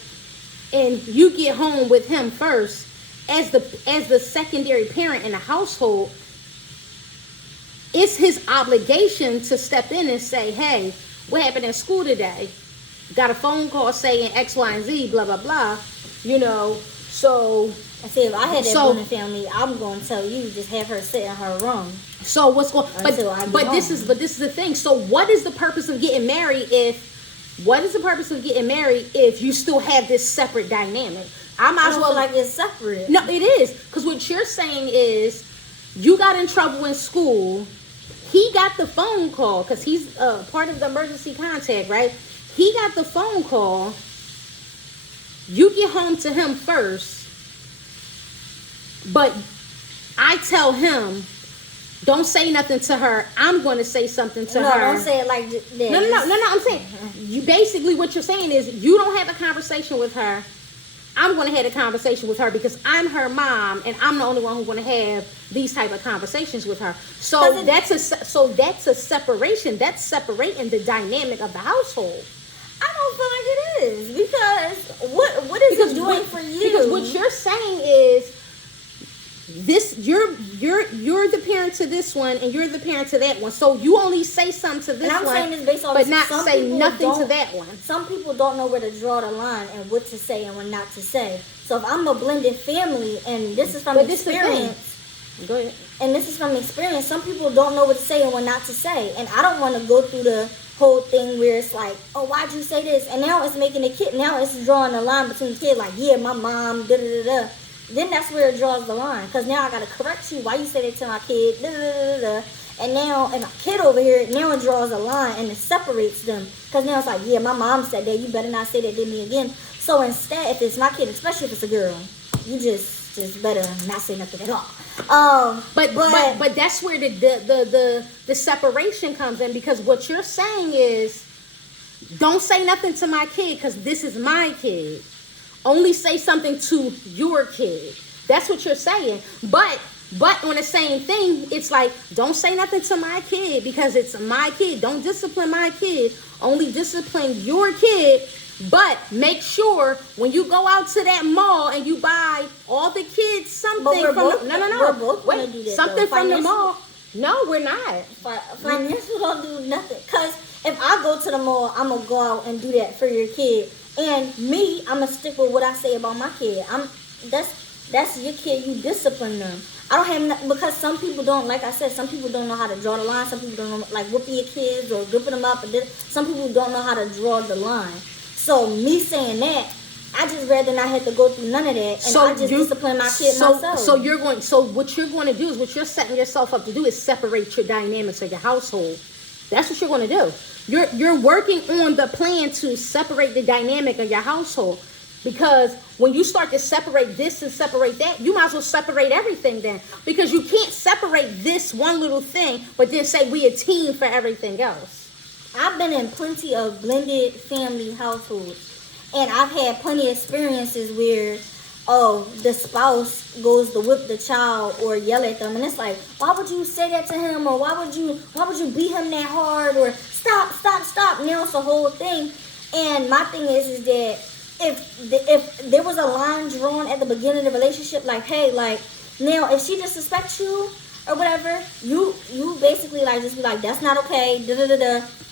and you get home with him first as the secondary parent in the household. It's his obligation to step in and say, hey, what happened at school today? Got a phone call saying X, Y, and Z, blah, blah, blah. You know, so... I say if I had that in the family, I'm going to tell you, just have her sit in her room. So what's going... But this is the thing. So what is the purpose of getting married if... What is the purpose of getting married if you still have this separate dynamic? I might as well... like it's separate. No, it is. Because what you're saying is you got in trouble in school... He got the phone call because he's part of the emergency contact, right? He got the phone call. You get home to him first. But I tell him, don't say nothing to her. I'm going to say something to her. No, don't say it like this. No. I'm saying, you basically what you're saying is you don't have a conversation with her. I'm going to have a conversation with her because I'm her mom and I'm the only one who's going to have these type of conversations with her. So that's a separation. That's separating the dynamic of the household. I don't feel like it is because what is it doing for you? Because what you're saying is this you're the parent to this one and you're the parent to that one. So you only say something to this and I'm one, saying this based on but not say nothing to that one. Some people don't know where to draw the line and what to say and what not to say. So if I'm a blended family and this is from experience, go ahead. And this is from experience, some people don't know what to say and what not to say. And I don't want to go through the whole thing where it's like, oh, why'd you say this? And now it's making the kid, now it's drawing the line between the kid, like, yeah, my mom, da-da-da-da. Then that's where it draws the line. Because now I got to correct you. Why you say that to my kid? Da-da-da-da-da. And now, and my kid over here, now it draws a line and it separates them. Because now it's like, yeah, my mom said that. You better not say that to me again. So instead, if it's my kid, especially if it's a girl, you just better not say nothing at all. But that's where the separation comes in. Because what you're saying is, don't say nothing to my kid because this is my kid. only say something to your kid. That's what you're saying. But on the same thing, it's like, don't say nothing to my kid because it's my kid. Don't discipline my kid. Only discipline your kid. But make sure when you go out to that mall and you buy all the kids something We're from both, no, we're both gonna do that, something though. from the mall. No, we're not. Financial don't do nothing. Cause if I go to the mall, I'm gonna go out and do that for your kid. And me, I'm gonna stick with what I say about my kid. That's your kid. You discipline them. I don't have because some people don't, like I said, some people don't know how to draw the line. Some people don't know, like whooping your kids or gripping them up. And some people don't know how to draw the line. So me saying that, I just rather not have to go through none of that, and I just discipline my kid myself. So what you're going to do is what you're setting yourself up to do is separate your dynamics of your household. That's what you're going to do. You're working on the plan to separate the dynamic of your household. Because when you start to separate this and separate that, you might as well separate everything then. Because you can't separate this one little thing, but then say we a team for everything else. I've been in plenty of blended family households, and I've had plenty of experiences where, the spouse goes to whip the child or yell at them, and it's like, why would you say that to him, or why would you beat him that hard, or stop. Now it's the whole thing. And my thing is that if there was a line drawn at the beginning of the relationship, like, hey, like, now if she disrespects you or whatever, you basically like just be like, that's not okay.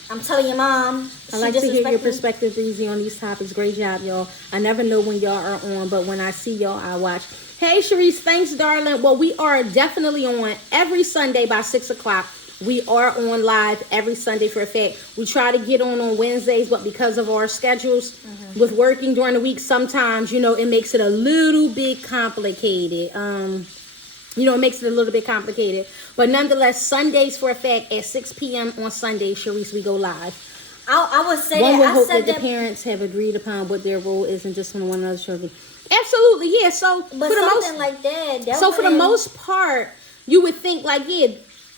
I'm telling your mom. I like to hear your perspective, Breezy, on these topics. Great job, y'all. I never know when y'all are on, but when I see y'all, I watch. Hey, Sharice, thanks, darling. Well, we are definitely on every Sunday by 6 o'clock. We are on live every Sunday for a fact. We try to get on Wednesdays, but because of our schedules with working during the week, sometimes, it makes it a little bit complicated. It makes it a little bit complicated. But nonetheless, Sundays for a fact at 6 p.m. on Sunday, Sharice, we go live. I would say one that. would hope that the parents have agreed upon what their role is and just on one another's children. Absolutely, yeah. So, but something like that. So for the most part, you would think like, yeah,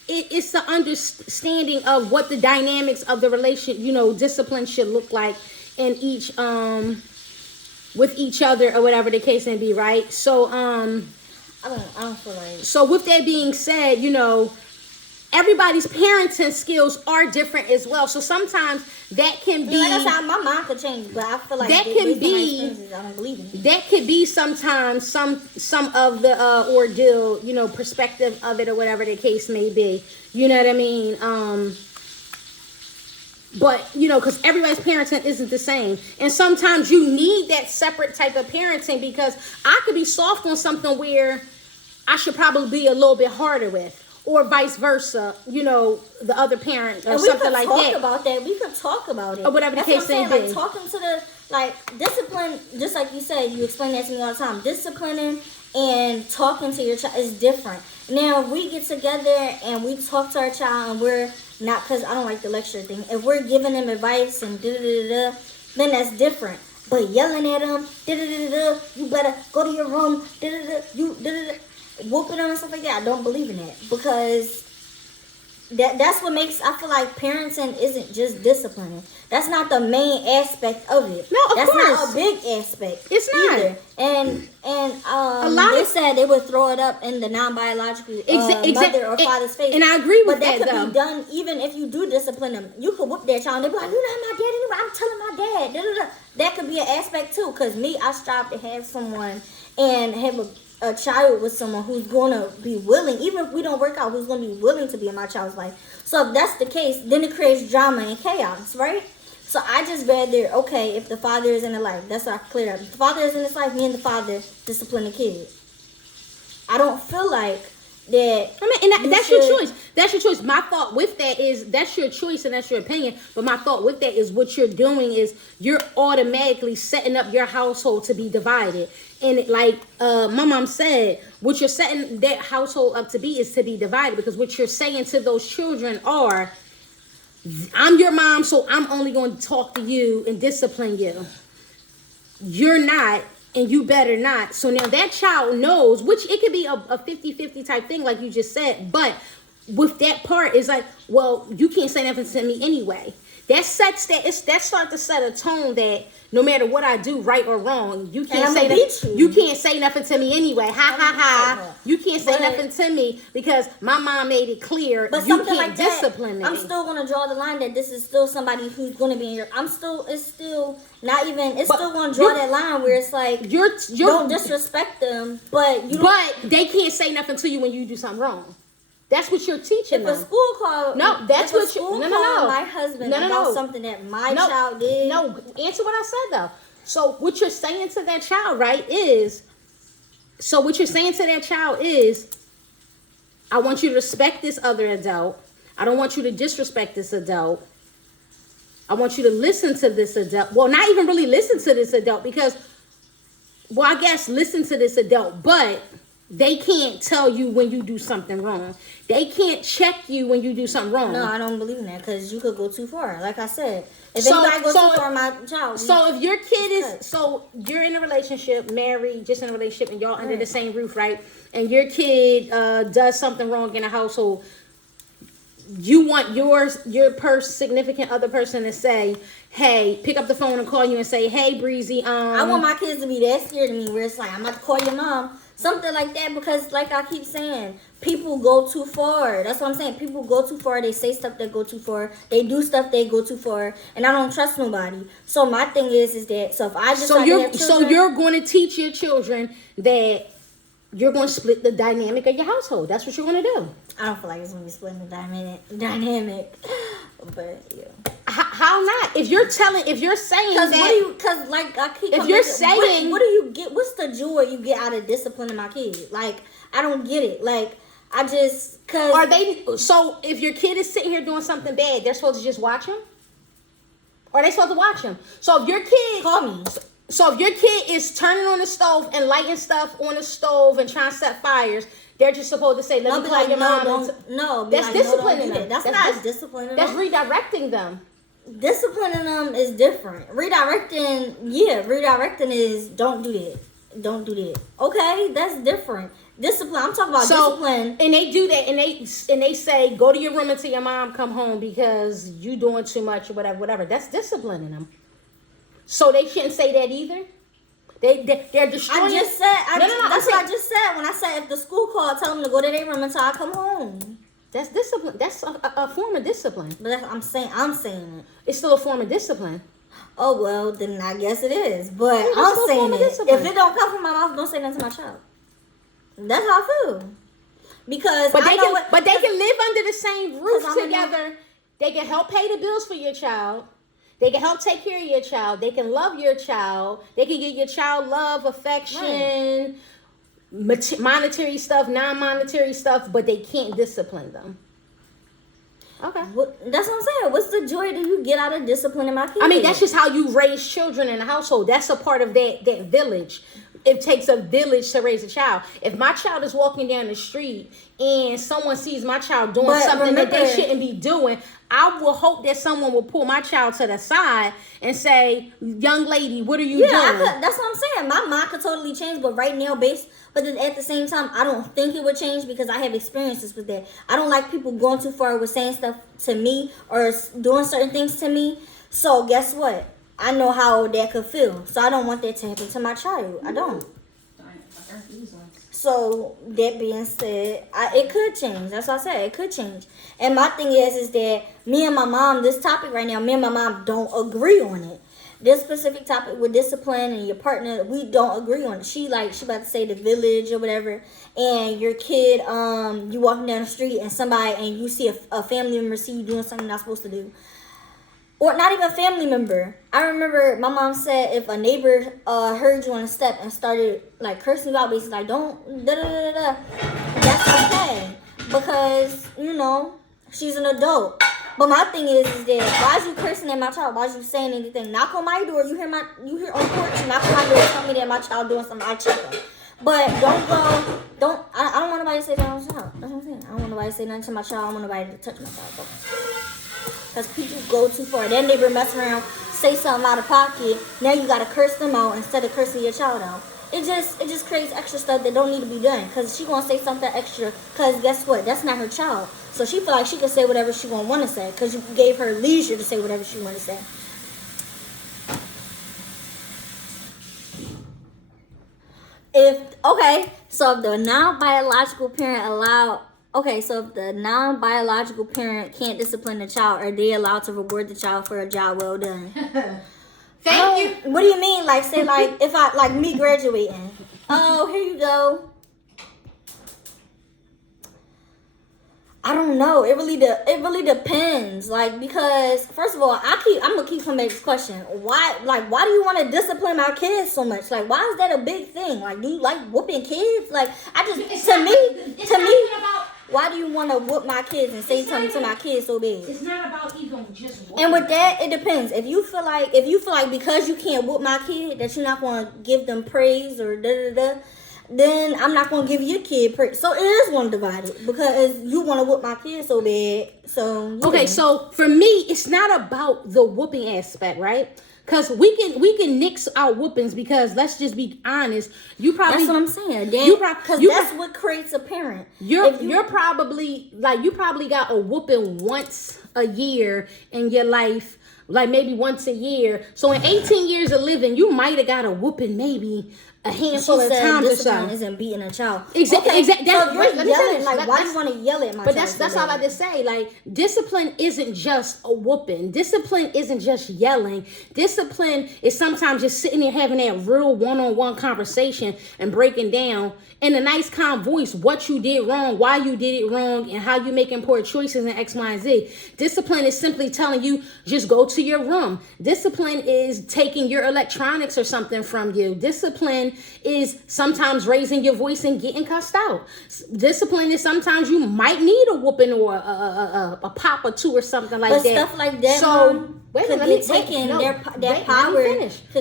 it's the understanding of what the dynamics of the relation, discipline should look like in each, with each other or whatever the case may be, right? So, I don't feel like. So with that being said, everybody's parenting skills are different as well. So sometimes that can be. Like I said, my mind could change, but I feel like that can be. I don't believe in it. That could be sometimes some of the ordeal, perspective of it or whatever the case may be. You know what I mean? But, because everybody's parenting isn't the same. And sometimes you need that separate type of parenting because I could be soft on something where I should probably be a little bit harder with. Or vice versa, the other parent or something like that. We could talk about that. We could talk about it. Or whatever the case may be. Like talking to the, discipline, just like you said, you explain that to me all the time. Disciplining and talking to your child is different. Now, if we get together and we talk to our child and we're not, because I don't like the lecture thing. If we're giving them advice and then that's different. But yelling at them, you better go to your room, whooping them and stuff like that, I don't believe in that. Because that's what makes, I feel like parenting isn't just disciplining. That's not the main aspect of it. No, of course. That's not a big aspect. It's not. Either. And they said they would throw it up in the non-biological mother or father's face. And I agree with that, But that could be done even if you do discipline them. You could whoop their child and they be like, you're not my dad anymore. I'm telling my dad. That could be an aspect too. Because me, I strive to have someone and have a child with someone who's going to be willing, even if we don't work out, who's going to be willing to be in my child's life. So if that's the case, then it creates drama and chaos, right? So I just rather, okay, if the father is in the life, that's how I clear up. If the father is in his life, me and the father discipline the kid. I don't feel like that. That's your choice. That's your choice. My thought with that is that's your choice and that's your opinion. But my thought with that is what you're doing is you're automatically setting up your household to be divided. And like my mom said, what you're setting that household up to be is to be divided because what you're saying to those children are, I'm your mom, so I'm only going to talk to you and discipline you. You're not, and you better not. So now that child knows, which it could be a 50-50 type thing, like you just said. But with that part, it's like, well, you can't say nothing to me anyway. that starts to set a tone that no matter what I do, right or wrong, you can't you can't say nothing to me anyway. Ha ha ha. You can't say nothing to me because my mom made it clear but you can't like discipline me. I'm still gonna draw the line that this is still somebody who's gonna be in your. It's still gonna draw that line where it's like you don't disrespect them, but they can't say nothing to you when you do something wrong. That's what you're teaching them. If a school call, that's what you. No. My husband about something that my child did. No, answer what I said though. So what you're saying to that child, right? I want you to respect this other adult. I don't want you to disrespect this adult. I want you to listen to this adult. Well, not even really listen to this adult because, well, I guess listen to this adult, but they can't tell you when you do something wrong. They can't check you when you do something wrong. No, I don't believe in that because you could go too far. Like I said, if anybody goes too far, my child. So if your kid you're in a relationship, married, just in a relationship, and y'all under the same roof, right? And your kid does something wrong in a household. You want your significant other person to say, hey, pick up the phone and call you and say, hey, Breezy. I want my kids to be that scared of me where it's like, I'm about to call your mom. Something like that because, like I keep saying, people go too far. That's what I'm saying. People go too far. They say stuff that go too far. They do stuff they go too far. And I don't trust nobody. So my thing is that, so if I just you're going to teach your children that you're going to split the dynamic of your household. That's what you're going to do. I don't feel like it's going to be splitting the dynamic. But, yeah. How not? If you're saying because like I keep if you're saying what do you get? What's the joy you get out of disciplining my kid? Like I don't get it. Like I just so if your kid is sitting here doing something bad, they're supposed to just watch him, or they supposed to watch him. So if your kid call me. So if your kid is turning on the stove and lighting stuff on the stove and trying to set fires, they're just supposed to say, "Let me call your mom." That's disciplining them. That's not disciplining them. That's redirecting them. Disciplining them is different. Redirecting is don't do that. Okay, that's different. Discipline. I'm talking about discipline. And they do that, and they say, go to your room until your mom come home because you doing too much or whatever. That's disciplining them. So they shouldn't say that either. They're destroying. I just said. That's what I just said when I said if the school call, tell them to go to their room until I come home. That's discipline. That's a form of discipline. But I'm saying it. It's still a form of discipline. Oh well, then I guess it is. But I'm saying it. If it don't come from my mouth, don't say that to my child. That's how I feel. Because they can live under the same roof together. They can help pay the bills for your child. They can help take care of your child. They can love your child. They can give your child love, affection. Right. Monetary stuff, non-monetary stuff, but they can't discipline them. Okay. That's what I'm saying. What's the joy do you get out of disciplining my kids? I mean, that's just how you raise children in a household. That's a part of that village. It takes a village to raise a child. If my child is walking down the street and someone sees my child doing something that they shouldn't be doing, I will hope that someone will pull my child to the side and say, young lady, what are you doing? That's what I'm saying. My mind could totally change, but right now, but then at the same time, I don't think it would change because I have experiences with that. I don't like people going too far with saying stuff to me or doing certain things to me. So guess what? I know how that could feel. So I don't want that to happen to my child. I don't. So that being said, it could change. That's what I said. It could change. And my thing is that me and my mom, this topic right now, me and my mom don't agree on it. This specific topic with discipline and your partner, we don't agree on it. She about to say the village or whatever, and your kid, you walking down the street and you see a family member see you doing something you're not supposed to do. Or not even a family member. I remember my mom said if a neighbor heard you on a step and started like cursing you out, basically like don't da-da-da-da-da, that's okay. Because, she's an adult. But my thing is that why is you cursing at my child? Why is you saying anything? Knock on my door. You hear on porch, knock on my door, tell me that my child doing something, I check them. But I don't want nobody to say that on my child. That's what I'm saying. I don't want nobody to say nothing to my child. I don't want nobody to touch my child. Because people go too far. That neighbor mess around, say something out of pocket. Now you got to curse them out instead of cursing your child out. it just creates extra stuff that don't need to be done. Because she gonna say something extra. Because guess what? That's not her child. So she feel like she can say whatever she gonna want to say. Because you gave her leisure to say whatever she want to say. So if the non-biological parent can't discipline the child, are they allowed to reward the child for a job well done? Thank you. What do you mean? Like, say, like, if I, like, me graduating. Oh, here you go. I don't know. It really depends. Like, because first of all, I'm gonna keep coming back to this question. Why do you want to discipline my kids so much? Like, why is that a big thing? Like, do you like whooping kids? Like, to me, why do you want to whoop my kids and say something to my kids so bad? It's not about even just whooping. And with that, it depends. If you feel like because you can't whoop my kid that you're not gonna give them praise or then I'm not gonna give your kid praise. So it is one divided because you want to whoop my kid so bad. So yeah. Okay, so for me, it's not about the whooping aspect, right? Because we can nix our whoopings because let's just be honest. That's what I'm saying. Because that's what creates a parent. You're probably got a whooping once a year in your life, like maybe once a year. So in 18 years of living, you might have got a whooping maybe a handful of times or something. Isn't beating a child. Exactly. So if you're yelling, like, why do you want to yell at my child? But that's all I just say. Like, discipline isn't just a whooping. Discipline isn't just yelling. Discipline is sometimes just sitting there having that real one-on-one conversation and breaking down in a nice, calm voice what you did wrong, why you did it wrong, and how you making poor choices in X, Y, and Z. Discipline is simply telling you just go to your room. Discipline is taking your electronics or something from you. Discipline is sometimes raising your voice and getting cussed out. Discipline is sometimes you might need a whooping or a pop or two or something like that. But stuff like that, so could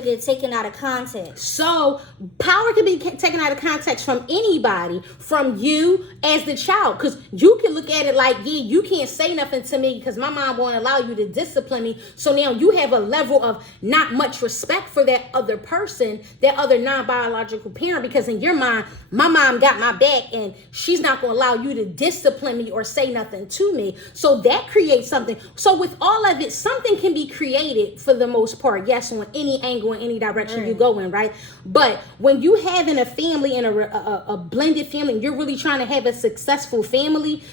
get taken out of context. So power can be taken out of context from anybody, from you as the child, because you can look at it like, yeah, you can't say nothing to me because my mom won't allow you to discipline me. So now you have a level of not much respect for that other person, that other non-biological parent, because in your mind, my mom got my back and she's not going to allow you to discipline me or say nothing to me. So that creates something. So with all of it, something can be created for the most part. Yes, on any angle, in any direction you go in, right? But when you having a family and a blended family, and you're really trying to have a successful family,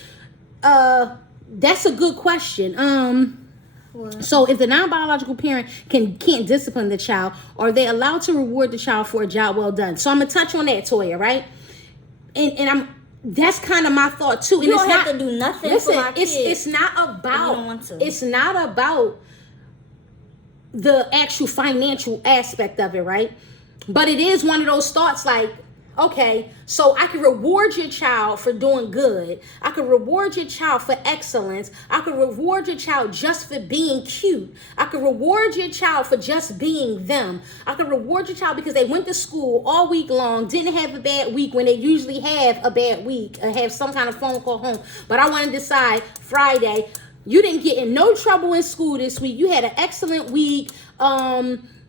that's a good question. So if the non-biological parent can't discipline the child, are they allowed to reward the child for a job well done? So I'm gonna touch on that, Toya, right? And that's kind of my thought too. And you don't have to do nothing for my kids. It's not about the actual financial aspect of it, right? But it is one of those thoughts like, okay, so I can reward your child for doing good. I could reward your child for excellence. I could reward your child just for being cute. I could reward your child for just being them. I could reward your child because they went to school all week long, didn't have a bad week when they usually have a bad week, and have some kind of phone call home. But I want to decide Friday, you didn't get in no trouble in school this week. You had an excellent week.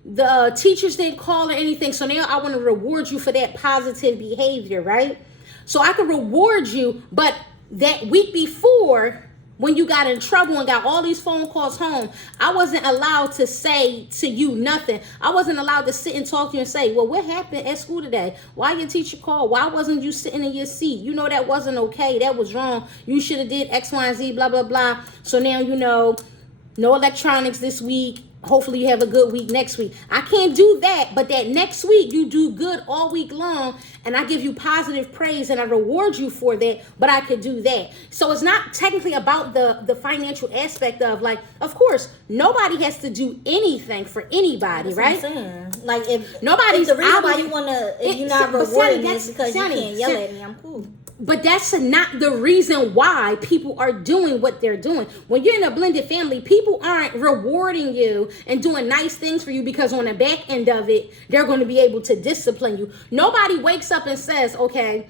The teachers didn't call or anything. So now I want to reward you for that positive behavior, right? So I can reward you, but that week before, when you got in trouble and got all these phone calls home, I wasn't allowed to say to you nothing. I wasn't allowed to sit and talk to you and say, well, what happened at school today? Why your teacher called? Why wasn't you sitting in your seat? You know that wasn't okay. That was wrong. You should have did X, Y, and Z, blah, blah, blah. So now you know, no electronics this week. Hopefully you have a good week next week. I can't do that, but that next week you do good all week long and I give you positive praise and I reward you for that, but I could do that. So it's not technically about the financial aspect of, like, of course, nobody has to do anything for anybody, right? What I'm saying. Like, if nobody's the reason why you want to, if you're not rewarding me is because you can't yell at me, I'm cool. But that's not the reason why people are doing what they're doing. When you're in a blended family, people aren't rewarding you and doing nice things for you because on the back end of it, they're going to be able to discipline you. Nobody wakes up and says, okay,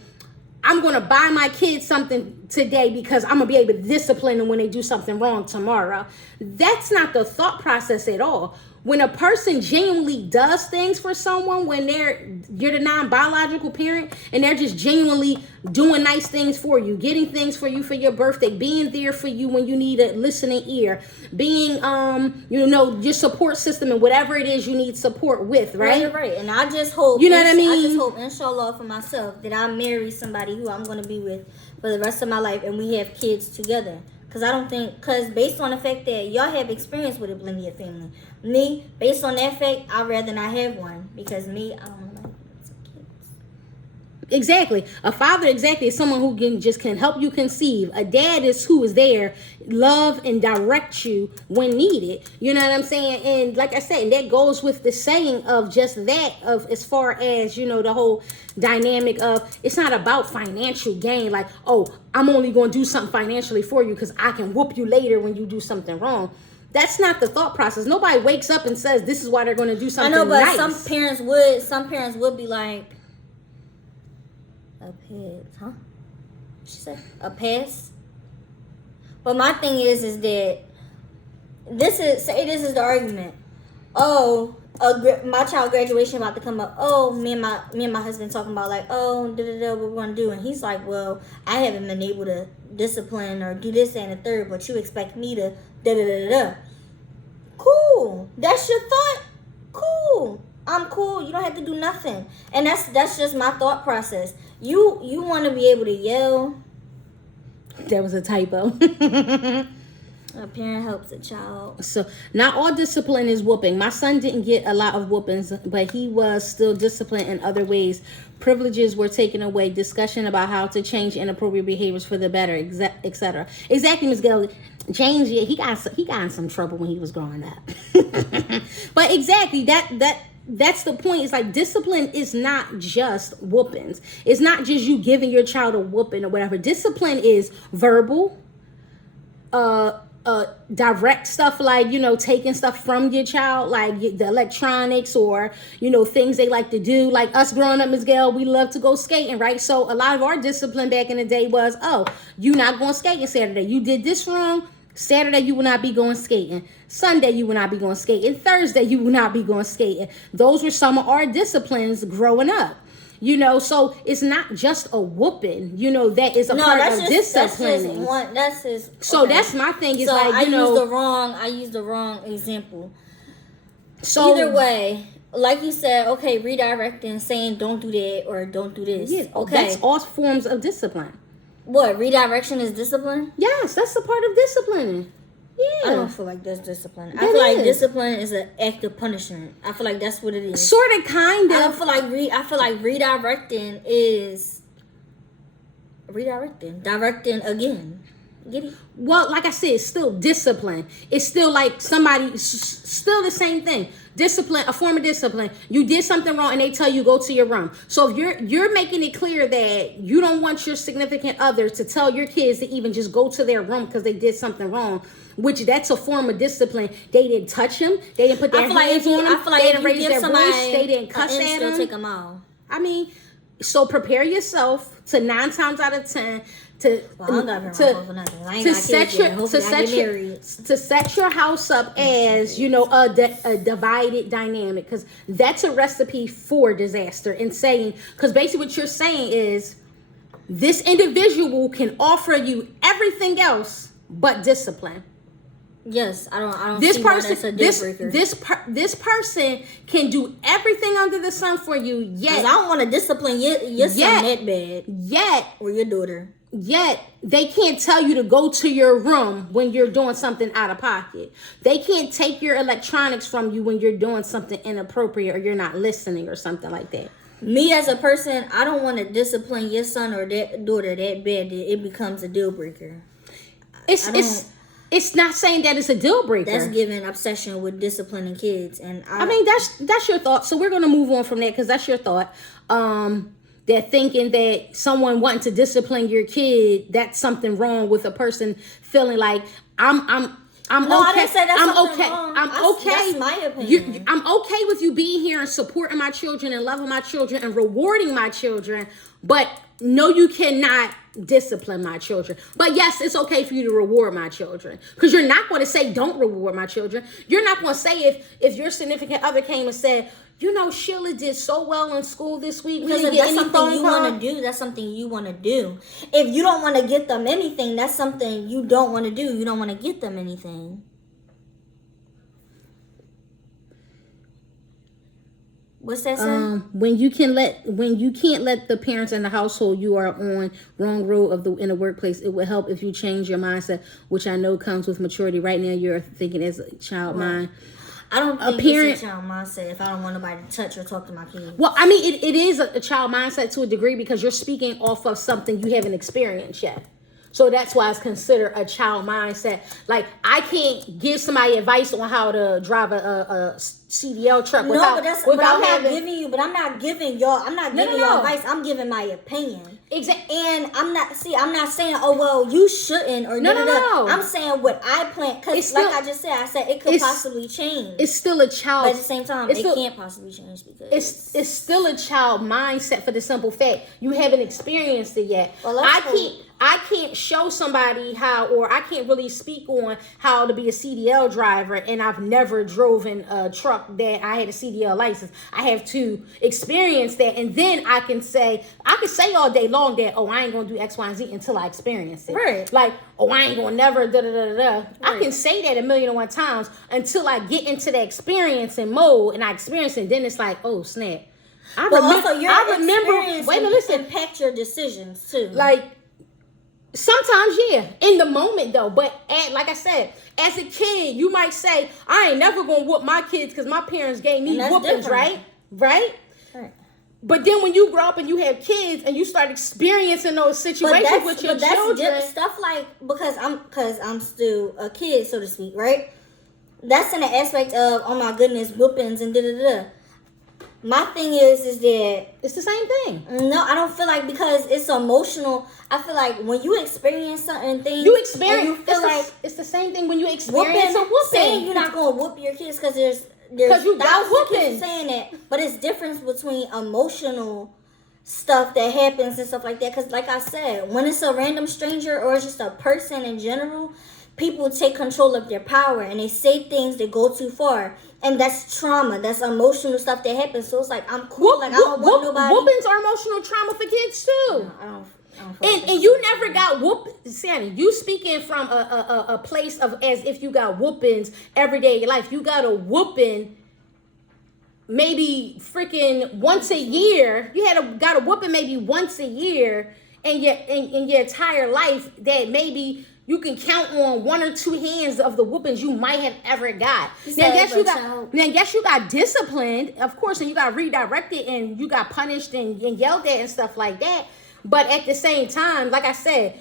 I'm going to buy my kids something today because I'm going to be able to discipline them when they do something wrong tomorrow. That's not the thought process at all. when a person genuinely does things for someone, when you're the non-biological parent and they're just genuinely doing nice things for you, getting things for you for your birthday, being there for you when you need a listening ear, being your support system and whatever it is you need support with, right? Right. And I just hope, you know what I mean? I just hope, inshallah, for myself, that I marry somebody who I'm going to be with for the rest of my life and we have kids together. Because based on the fact that y'all have experience with a blended family, me, based on that fact, I'd rather not have one. Because me, I don't want some kids. Exactly. A father, is someone who can help you conceive. A dad is who is there, love and direct you when needed. You know what I'm saying? And like I said, and that goes with the saying of just that, of as far as, the whole dynamic of, it's not about financial gain. Like, oh, I'm only going to do something financially for you because I can whoop you later when you do something wrong. That's not the thought process. Nobody wakes up and says this is why they're going to do something nice. I know, but nice. Some parents would be like, a pass, huh? She said a pass. But my thing is that this is the argument. Oh, my child graduation about to come up. Oh, me and my husband talking about like, oh, what we're gonna do, and he's like, well, I haven't been able to discipline or do this and the third, but you expect me to Cool. That's your thought. Cool. I'm cool. You don't have to do nothing. And that's just my thought process. You want to be able to yell. That was a typo. A parent helps a child. So not all discipline is whooping. My son didn't get a lot of whoopings, but he was still disciplined in other ways. Privileges were taken away. Discussion about how to change inappropriate behaviors for the better, etc. Exactly, Ms. Gill. James, yeah, he got in some trouble when he was growing up. But exactly, that's the point. It's like discipline is not just whoopings. It's not just you giving your child a whooping or whatever. Discipline is verbal, direct stuff, like, taking stuff from your child, like the electronics or, things they like to do. Like us growing up, Ms. Gail, we love to go skating, right? So a lot of our discipline back in the day was, oh, you not going skating Saturday. You did this wrong. Saturday, you will not be going skating. Sunday, you will not be going skating. Thursday, you will not be going skating. Those were some of our disciplines growing up. So it's not just a whooping, that is a part of disciplining. That's my thing. Is like, I used the wrong example. So either way, like you said, okay, redirecting, saying don't do that or don't do this. Yeah, okay. That's all forms of discipline. What, redirection is discipline? Yes, that's a part of disciplining. Yeah. I don't feel like that's discipline. I feel like discipline is an act of punishment. I feel like that's what it is. Sort of, kind of. I feel like redirecting is directing again. Get it? Well, like I said, it's still discipline. It's still like still the same thing. Discipline, a form of discipline. You did something wrong and they tell you go to your room. So if you're making it clear that you don't want your significant other to tell your kids to even just go to their room because they did something wrong, which that's a form of discipline. They didn't touch him. They didn't put their hands on him. They didn't raise their voice. They didn't cuss at him. Take them out. I mean, so prepare yourself to 9 times out of 10 to set your house up as, a divided dynamic, because that's a recipe for disaster. And saying, because basically what you're saying is this individual can offer you everything else but discipline. Yes, I don't this see person, why that's a deal breaker. This person can do everything under the sun for you, yet I don't want to discipline your son that bad. Yet, or your daughter. Yet they can't tell you to go to your room when you're doing something out of pocket. They can't take your electronics from you when you're doing something inappropriate or you're not listening or something like that. Me as a person, I don't want to discipline your son or that daughter that bad that it becomes a deal breaker. It's not saying that it's a deal breaker. That's giving obsession with disciplining kids, and I mean that's your thought. So we're gonna move on from that because that's your thought. That thinking that someone wanting to discipline your kid, that's something wrong with a person feeling like I'm okay. I didn't say that's something wrong. I'm okay. That's my opinion. I'm okay with you being here and supporting my children and loving my children and rewarding my children, but no, you cannot discipline my children. But yes, it's okay for you to reward my children, because you're not going to say don't reward my children. You're not going to say if your significant other came and said, you know, Sheila did so well in school this week. Because if that's something you want to do, that's something you want to do. If you don't want to get them anything, that's something you don't want to do. You don't want to get them anything. What's that say? When you can't let the parents in the household you are on wrong road in the workplace, it will help if you change your mindset, which I know comes with maturity. Right now, you're thinking as a child mind. I don't think it's a child mindset if I don't want nobody to touch or talk to my kids. Well, I mean, it is a child mindset to a degree, because you're speaking off of something you haven't experienced yet. So that's why it's considered a child mindset. Like, I can't give somebody advice on how to drive a CDL truck without I'm not giving y'all advice. I'm giving my opinion. Exactly. And I'm not saying, oh, well, you shouldn't, or no. I'm saying what I plan, because like I just said, it could possibly change. It's still a child. But at the same time, it can't possibly change, because it's still a child mindset, for the simple fact you haven't experienced it yet. Well, I can't show somebody how, or I can't really speak on how to be a CDL driver, and I've never driven a truck that I had a CDL license. I have to experience that, and then I can say all day long that, oh, I ain't gonna do X, Y, and Z until I experience it. Right. Like, oh, I ain't gonna never da da da da. Right. I can say that 1,000,001 times until I get into the experiencing mode and I experience it. And then it's like, oh snap. I remember. Wait a minute, listen. Impact your decisions too. Like, sometimes, yeah, in the moment though. But like I said, as a kid, you might say, I ain't never gonna whoop my kids because my parents gave me whoopings, right? Right. But then when you grow up and you have kids and you start experiencing those situations with your children, stuff like, because I'm still a kid, so to speak, right? That's in the aspect of, oh my goodness, whoopings and da da da. My thing is that it's the same thing. No, I don't feel like, because it's emotional. I feel like when you experience certain things, it's the same thing when you experience a whooping. Saying you're not gonna whoop your kids because there's you got whoopings. Saying that, but it's difference between emotional stuff that happens and stuff like that. Because like I said, when it's a random stranger or it's just a person in general, people take control of their power and they say things that go too far. And that's trauma. That's emotional stuff that happens. So it's like, I'm cool. I don't want nobody. Whoopings are emotional trauma for kids too. No, I don't and you never got whooped, Sandy. You speaking from a place of as if you got whoopings every day of your life. You got a whooping maybe freaking once a year. You got a whooping maybe once a year in your entire life, that maybe you can count on one or two hands of the whoopings you might have ever got. Now, yes, you got disciplined, of course, and you got redirected and you got punished and yelled at and stuff like that. But at the same time, like I said,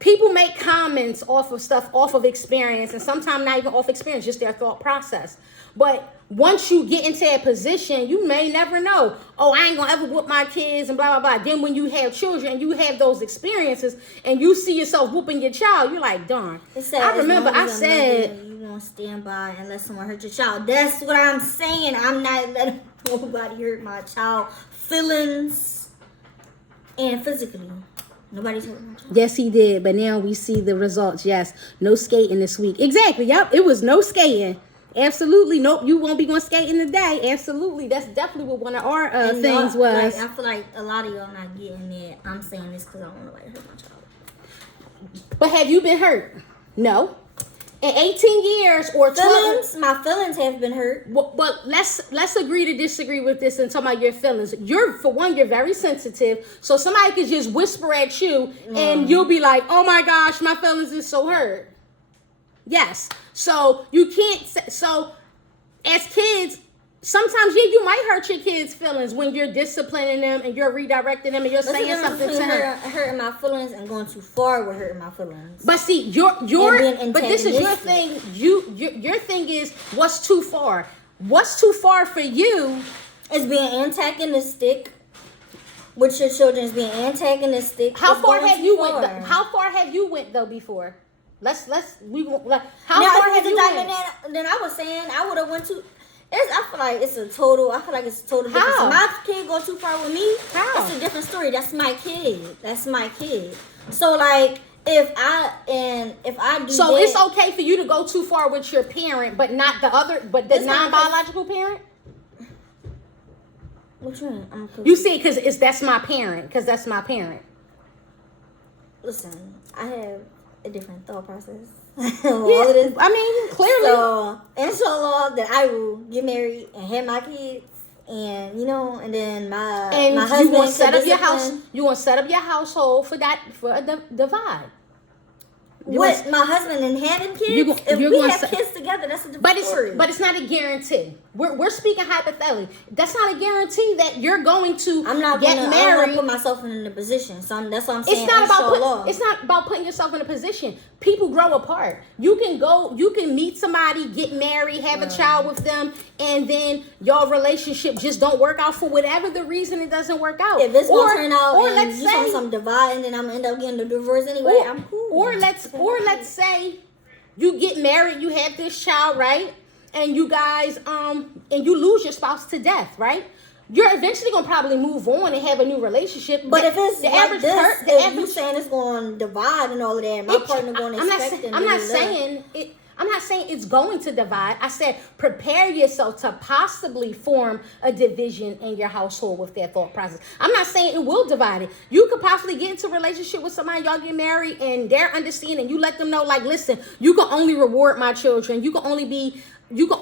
people make comments off of experience, and sometimes not even off experience, just their thought process. But once you get into that position, you may never know, oh, I ain't gonna ever whoop my kids and blah, blah, blah. Then when you have children and you have those experiences and you see yourself whooping your child, you're like, darn. I remember I said, you won't stand by and let someone hurt your child. That's what I'm saying. I'm not letting nobody hurt my child feelings and physically. Nobody's hurt my child. Yes, he did. But now we see the results. Yes. No skating this week. Exactly. Yep. It was no skating. Absolutely. Nope. You won't be going skating today. Absolutely. That's definitely what one of our things was. I feel like a lot of y'all not getting it. I'm saying this because I don't want nobody to hurt my child. But have you been hurt? No. In 18 years or 12, my feelings have been hurt. But let's agree to disagree with this and talk about your feelings. You're very sensitive, so somebody could just whisper at you and you'll be like, "Oh my gosh, my feelings is so hurt." Yes. So you can't. So as kids, sometimes you might hurt your kids' feelings when you're disciplining them and you're redirecting them and you're saying something to them. Hurting my feelings and going too far with hurting my feelings. But see, but this is your thing. Your thing is what's too far. What's too far for you is being antagonistic with your children. Is being antagonistic. How far have you went? How far have you went though before? How far have you went? Then I was saying I would have went to. I feel like it's a total. I feel like it's a total difference. How? If my kid go too far with me, How? it's a different story. That's my kid. That's my kid. So like, if I do So that, it's okay for you to go too far with your parent, but not the other, but the It's not non-biological parent. What you mean? I'm You see, because that's my parent. Because that's my parent. Listen, I have a different thought process. All of this. I mean, clearly. So, inshallah, that I will get married and have my kids, and and then my husband. You want to set up your discipline. house. You want to set up your household for a divide. With my husband and having kids, if we have kids together, that's a different story. But it's not a guarantee. We're speaking hypothetically. That's not a guarantee that you're going to I'm not get gonna, married. I don't want to put myself in a position. So that's what I'm saying. It's not about putting yourself in a position. People grow apart. You can meet somebody, get married, have a child with them, and then your relationship just don't work out for whatever the reason it doesn't work out. If it's gonna turn out or and let's you say some divide, and then I'm gonna end up getting a divorce anyway, I'm cool. Or let's say you get married, you have this child, right? And you guys and you lose your spouse to death, right? You're eventually gonna probably move on and have a new relationship. But if it's the like average this, if you saying it's going to divide and all of that, my partner going to expect it. I'm not saying it's going to divide. I said prepare yourself to possibly form a division in your household with that thought process. I'm not saying it will divide it. You could possibly get into a relationship with somebody, y'all get married, and they're understanding. You let them know, like, listen, you can only reward my children. You can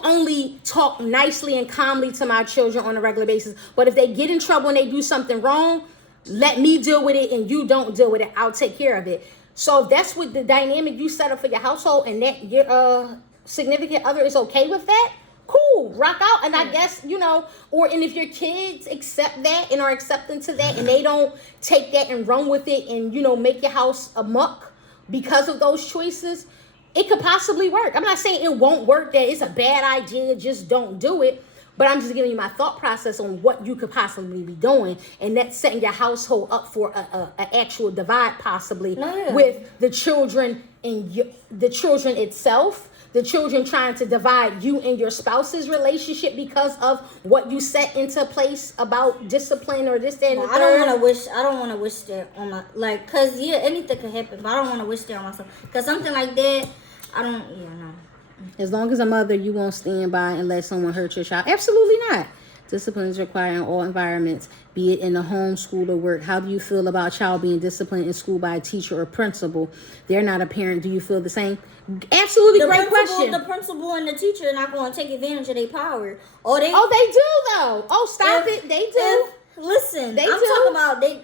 only talk nicely and calmly to my children on a regular basis. But if they get in trouble and they do something wrong, let me deal with it and you don't deal with it. I'll take care of it. So if that's what the dynamic you set up for your household, and that your significant other is okay with that, cool, rock out. And I guess, and if your kids accept that and are accepting to that, and they don't take that and run with it and, make your house a muck because of those choices, it could possibly work. I'm not saying it won't work, that it's a bad idea, just don't do it. But I'm just giving you my thought process on what you could possibly be doing, and that's setting your household up for a actual divide, possibly with the children and the children itself. The children trying to divide you and your spouse's relationship because of what you set into place about discipline or this, that, and the third. I don't want to wish that on my, cause anything could happen, but I don't want to wish that on myself. Cause something like that, no. As long as a mother, you won't stand by and let someone hurt your child. Absolutely not. Discipline is required in all environments, be it in the home, school, or work. How do you feel about a child being disciplined in school by a teacher or principal? They're not a parent. Do you feel the same? Absolutely, great question. The principal and the teacher are not going to take advantage of their power. They do, though. Oh, stop it. They do. Listen, talking about they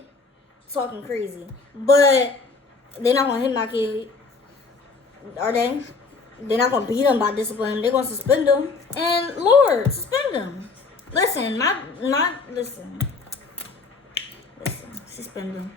talking crazy. But they're not going to hit my kid. Are they? They're not going to beat them by discipline. They're going to suspend them. And Lord, suspend them. Listen, listen, suspend them.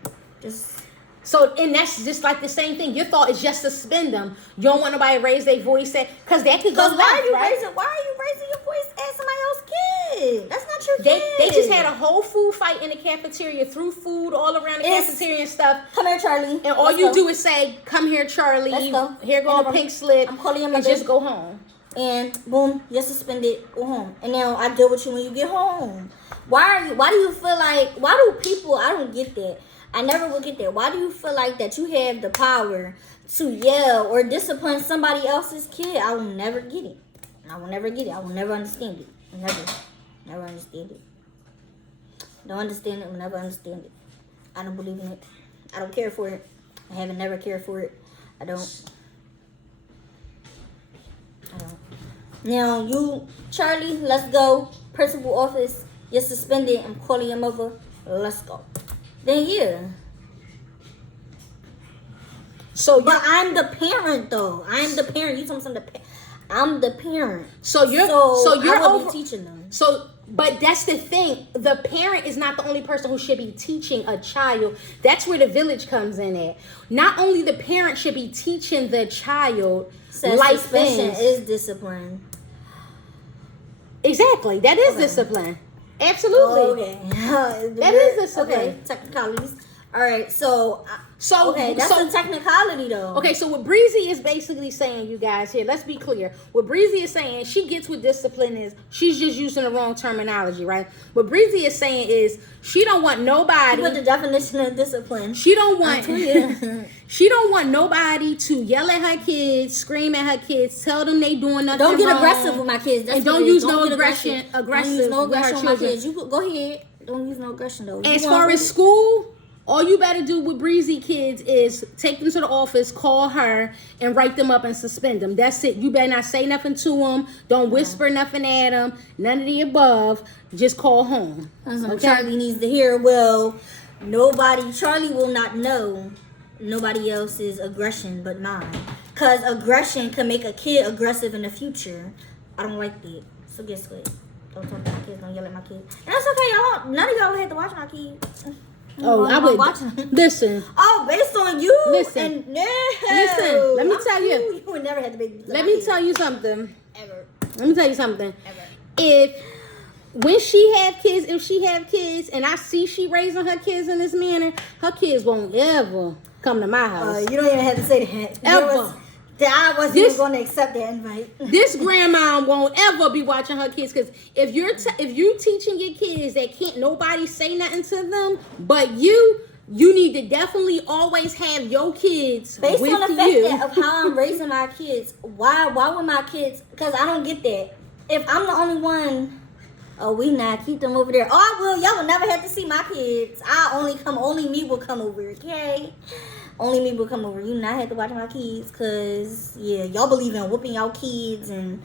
And that's just like the same thing. Your thought is just suspend them. You don't want nobody to raise their voice because that could go left, why are you raising your voice at somebody else's kid? That's not your kid. They just had a whole food fight in the cafeteria, threw food all around the cafeteria and stuff. Come here, Charlie. And all you do is say, come here, Charlie. Let's go. Here go a pink slip. I'm calling you and just go home. And boom, you're suspended. Go home. And now I deal with you when you get home. Why do you feel like? Why do people? I don't get that. I never will get that. Why do you feel like that you have the power to yell or discipline somebody else's kid? I will never get it. I will never get it. I will never understand it. Never understand it. Don't understand it. Will never understand it. I don't believe in it. I don't care for it. I haven't never cared for it. I don't. Now you, Charlie, let's go. Principal office. You're suspended. I'm calling your mother. Let's go. Then yeah. But I'm the parent though. I'm the parent. You told me I'm the parent. So you're over teaching them. But that's the thing. The parent is not the only person who should be teaching a child. That's where the village comes in at. Not only the parent should be teaching the child life things. Is discipline. Exactly. That is discipline. Absolutely. Okay. That is discipline. Okay. Technicalities. All right. So So Okay, that's a technicality though. Okay, so what Breezy is basically saying, you guys, here, let's be clear. What Breezy is saying, she gets what discipline is. She's just using the wrong terminology, right? What Breezy is saying is she don't want nobody. What the definition of discipline? She don't want. She don't want nobody to yell at her kids, scream at her kids, tell them they doing nothing Don't get wrong, aggressive with my kids. That's and don't use no aggression. Aggressive Don't use no with her aggression with my children. kids. You go ahead. Don't use no aggression though. As far as school, all you better do with Breezy kids is take them to the office, call her, and write them up and suspend them. That's it. You better not say nothing to them. Don't whisper nothing at them. None of the above. Just call home. Okay? Charlie needs to hear, well, Charlie will not know nobody else's aggression but mine. Because aggression can make a kid aggressive in the future. I don't like that. So guess what? Don't talk to my kids. Don't yell at my kids. And that's okay, y'all. None of y'all had to watch my kids. Oh, I would listen. Oh, based on you? Listen. And no. Listen. Let me tell you. You would never have to be. Let me tell you something. Ever. Let me tell you something. Ever. When she have kids, if she have kids, and I see she raising her kids in this manner, her kids won't ever come to my house. You don't even have to say that. Ever. I wasn't even going to accept that invite. This grandma won't ever be watching her kids, because if you're teaching your kids that can't nobody say nothing to them but you need to definitely always have your kids based with on the you. fact that of how I'm raising my kids. Why would my kids? Because I don't get that. If I'm the only one, we not keep them over there. Oh, I will. Y'all will never have to see my kids. Only me will come over. Okay. Only me will come over. You not have to watch my kids, cause y'all believe in whooping y'all kids and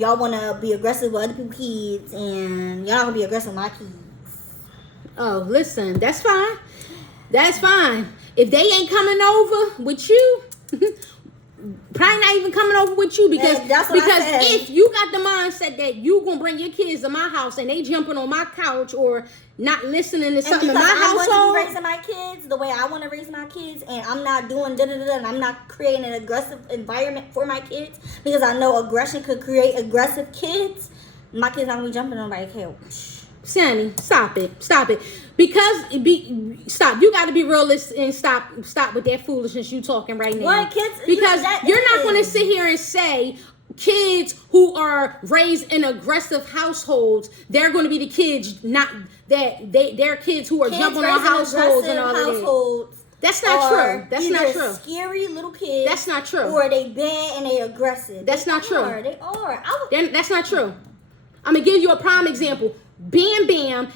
y'all wanna be aggressive with other people's kids, and y'all not gonna be aggressive with my kids. Oh, listen, that's fine. That's fine. If they ain't coming over with you, probably not even coming over with you, because if you got the mindset that you gonna bring your kids to my house and they jumping on my couch or not listening to something in my household, I'm raising my kids the way I want to raise my kids, and I'm not doing da-da-da-da, and I'm not creating an aggressive environment for my kids, because I know aggression could create aggressive kids. My kids not gonna be jumping on my couch. Sonny, stop it. Stop. You got to be realistic and stop with that foolishness you talking right now. What kids? Because you're not going to sit here and say kids who are raised in aggressive households, they're going to be the kids, not that they're kids who are jumping on households and all of that. That's not true. That's not true. Scary little kids. That's not true. Or they bad and they aggressive. That's not true. They are. That's not true. I'm going to give you a prime example. Bam Bam,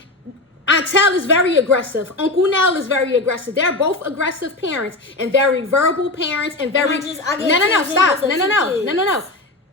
Aunt is very aggressive. Uncle Nell is very aggressive. They're both aggressive parents and very verbal parents and very... No.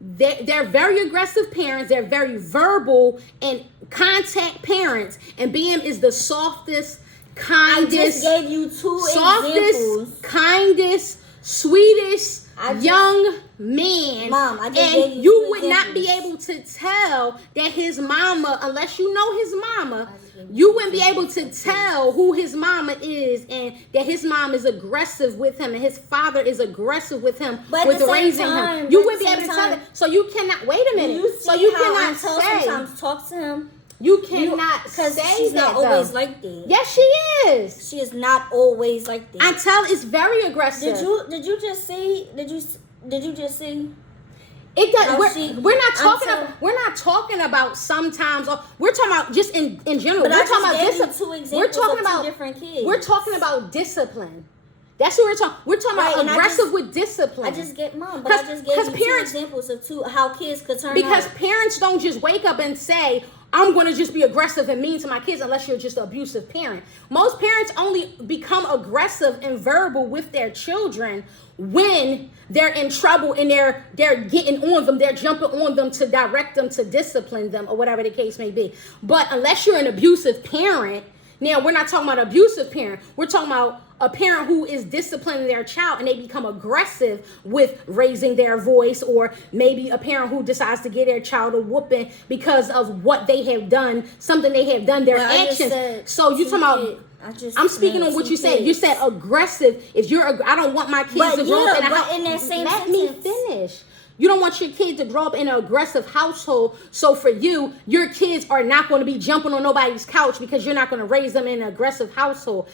They're very aggressive parents. They're very verbal and contact parents. And Bam is the softest, kindest... I just gave you two examples. Kindest, sweetest... young man, Mom, I just and you would not be able to tell that his mama, unless you know his mama, you wouldn't be able to tell who his mama is, and that his mom is aggressive with him and his father is aggressive with him, with raising him. You wouldn't be able to tell that. So you cannot, wait a minute. So you cannot say. Sometimes talk to him. You cannot say that. She's not always like that. Yes, she is. She is not always like that. Aunt is very aggressive. Did you just see? Did you just see? It does. We're not talking about sometimes. We're talking about just in general. But we're talking about discipline. We're talking about different kids. We're talking about discipline. That's what we're talking. We're talking about aggressive with discipline. I just gave you two examples of how kids could turn out. Because parents don't just wake up and say, I'm going to just be aggressive and mean to my kids, unless you're just an abusive parent. Most parents only become aggressive and verbal with their children when they're in trouble and they're getting on them, they're jumping on them to direct them, to discipline them, or whatever the case may be. But unless you're an abusive parent, now we're not talking about abusive parent. We're talking about a parent who is disciplining their child and they become aggressive with raising their voice, or maybe a parent who decides to give their child a whooping because of what they have done, something they have done, their actions. So you talking about... I'm speaking on what you said. You said aggressive. If you're, I don't want my kids to grow up in a house. In that same Let me finish. You don't want your kid to grow up in an aggressive household. So for you, your kids are not going to be jumping on nobody's couch because you're not going to raise them in an aggressive household.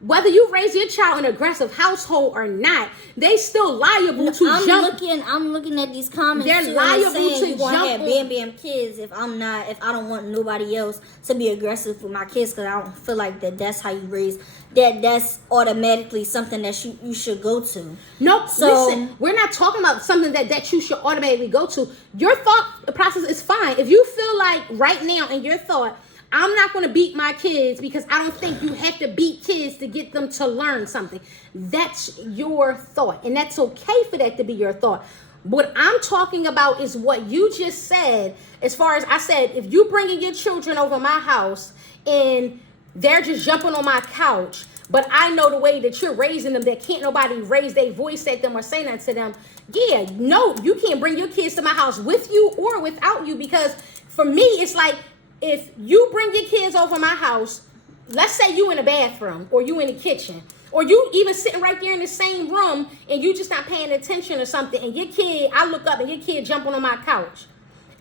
whether you raise your child in an aggressive household or not, they still liable to jump. I'm looking at these comments. They're too, liable saying to you gonna jump have on. bam kids if I don't want nobody else to be aggressive with my kids, because I don't feel like that's how you raise. That's automatically something that you should go to. Nope. So, listen, we're not talking about something that you should automatically go to. Your thought process is fine. If you feel like right now in your thought, I'm not going to beat my kids because I don't think you have to beat kids to get them to learn something. That's your thought. And that's okay for that to be your thought. What I'm talking about is what you just said. As far as I said, if you bringing your children over my house and they're just jumping on my couch, but I know the way that you're raising them, that can't nobody raise their voice at them or say that to them. Yeah, no, you can't bring your kids to my house with you or without you, because for me, it's like, if you bring your kids over my house, let's say you in the bathroom or you in the kitchen, or you even sitting right there in the same room and you just not paying attention or something, and your kid, I look up and your kid jumping on my couch,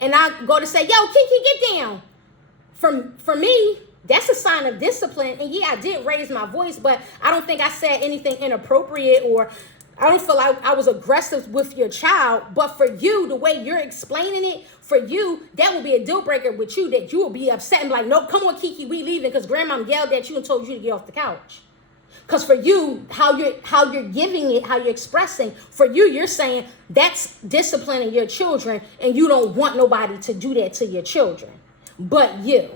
and I go to say, yo, Kiki, get down. For me, that's a sign of discipline. And yeah, I did raise my voice, but I don't think I said anything inappropriate, or I don't feel like I was aggressive with your child. But for you, the way you're explaining it, for you, that will be a deal breaker with you, that you will be upset and like, no, come on, Kiki, we leaving because grandma yelled at you and told you to get off the couch. Because for you, how you're giving it, how you're expressing, for you, you're saying that's disciplining your children, and you don't want nobody to do that to your children but you.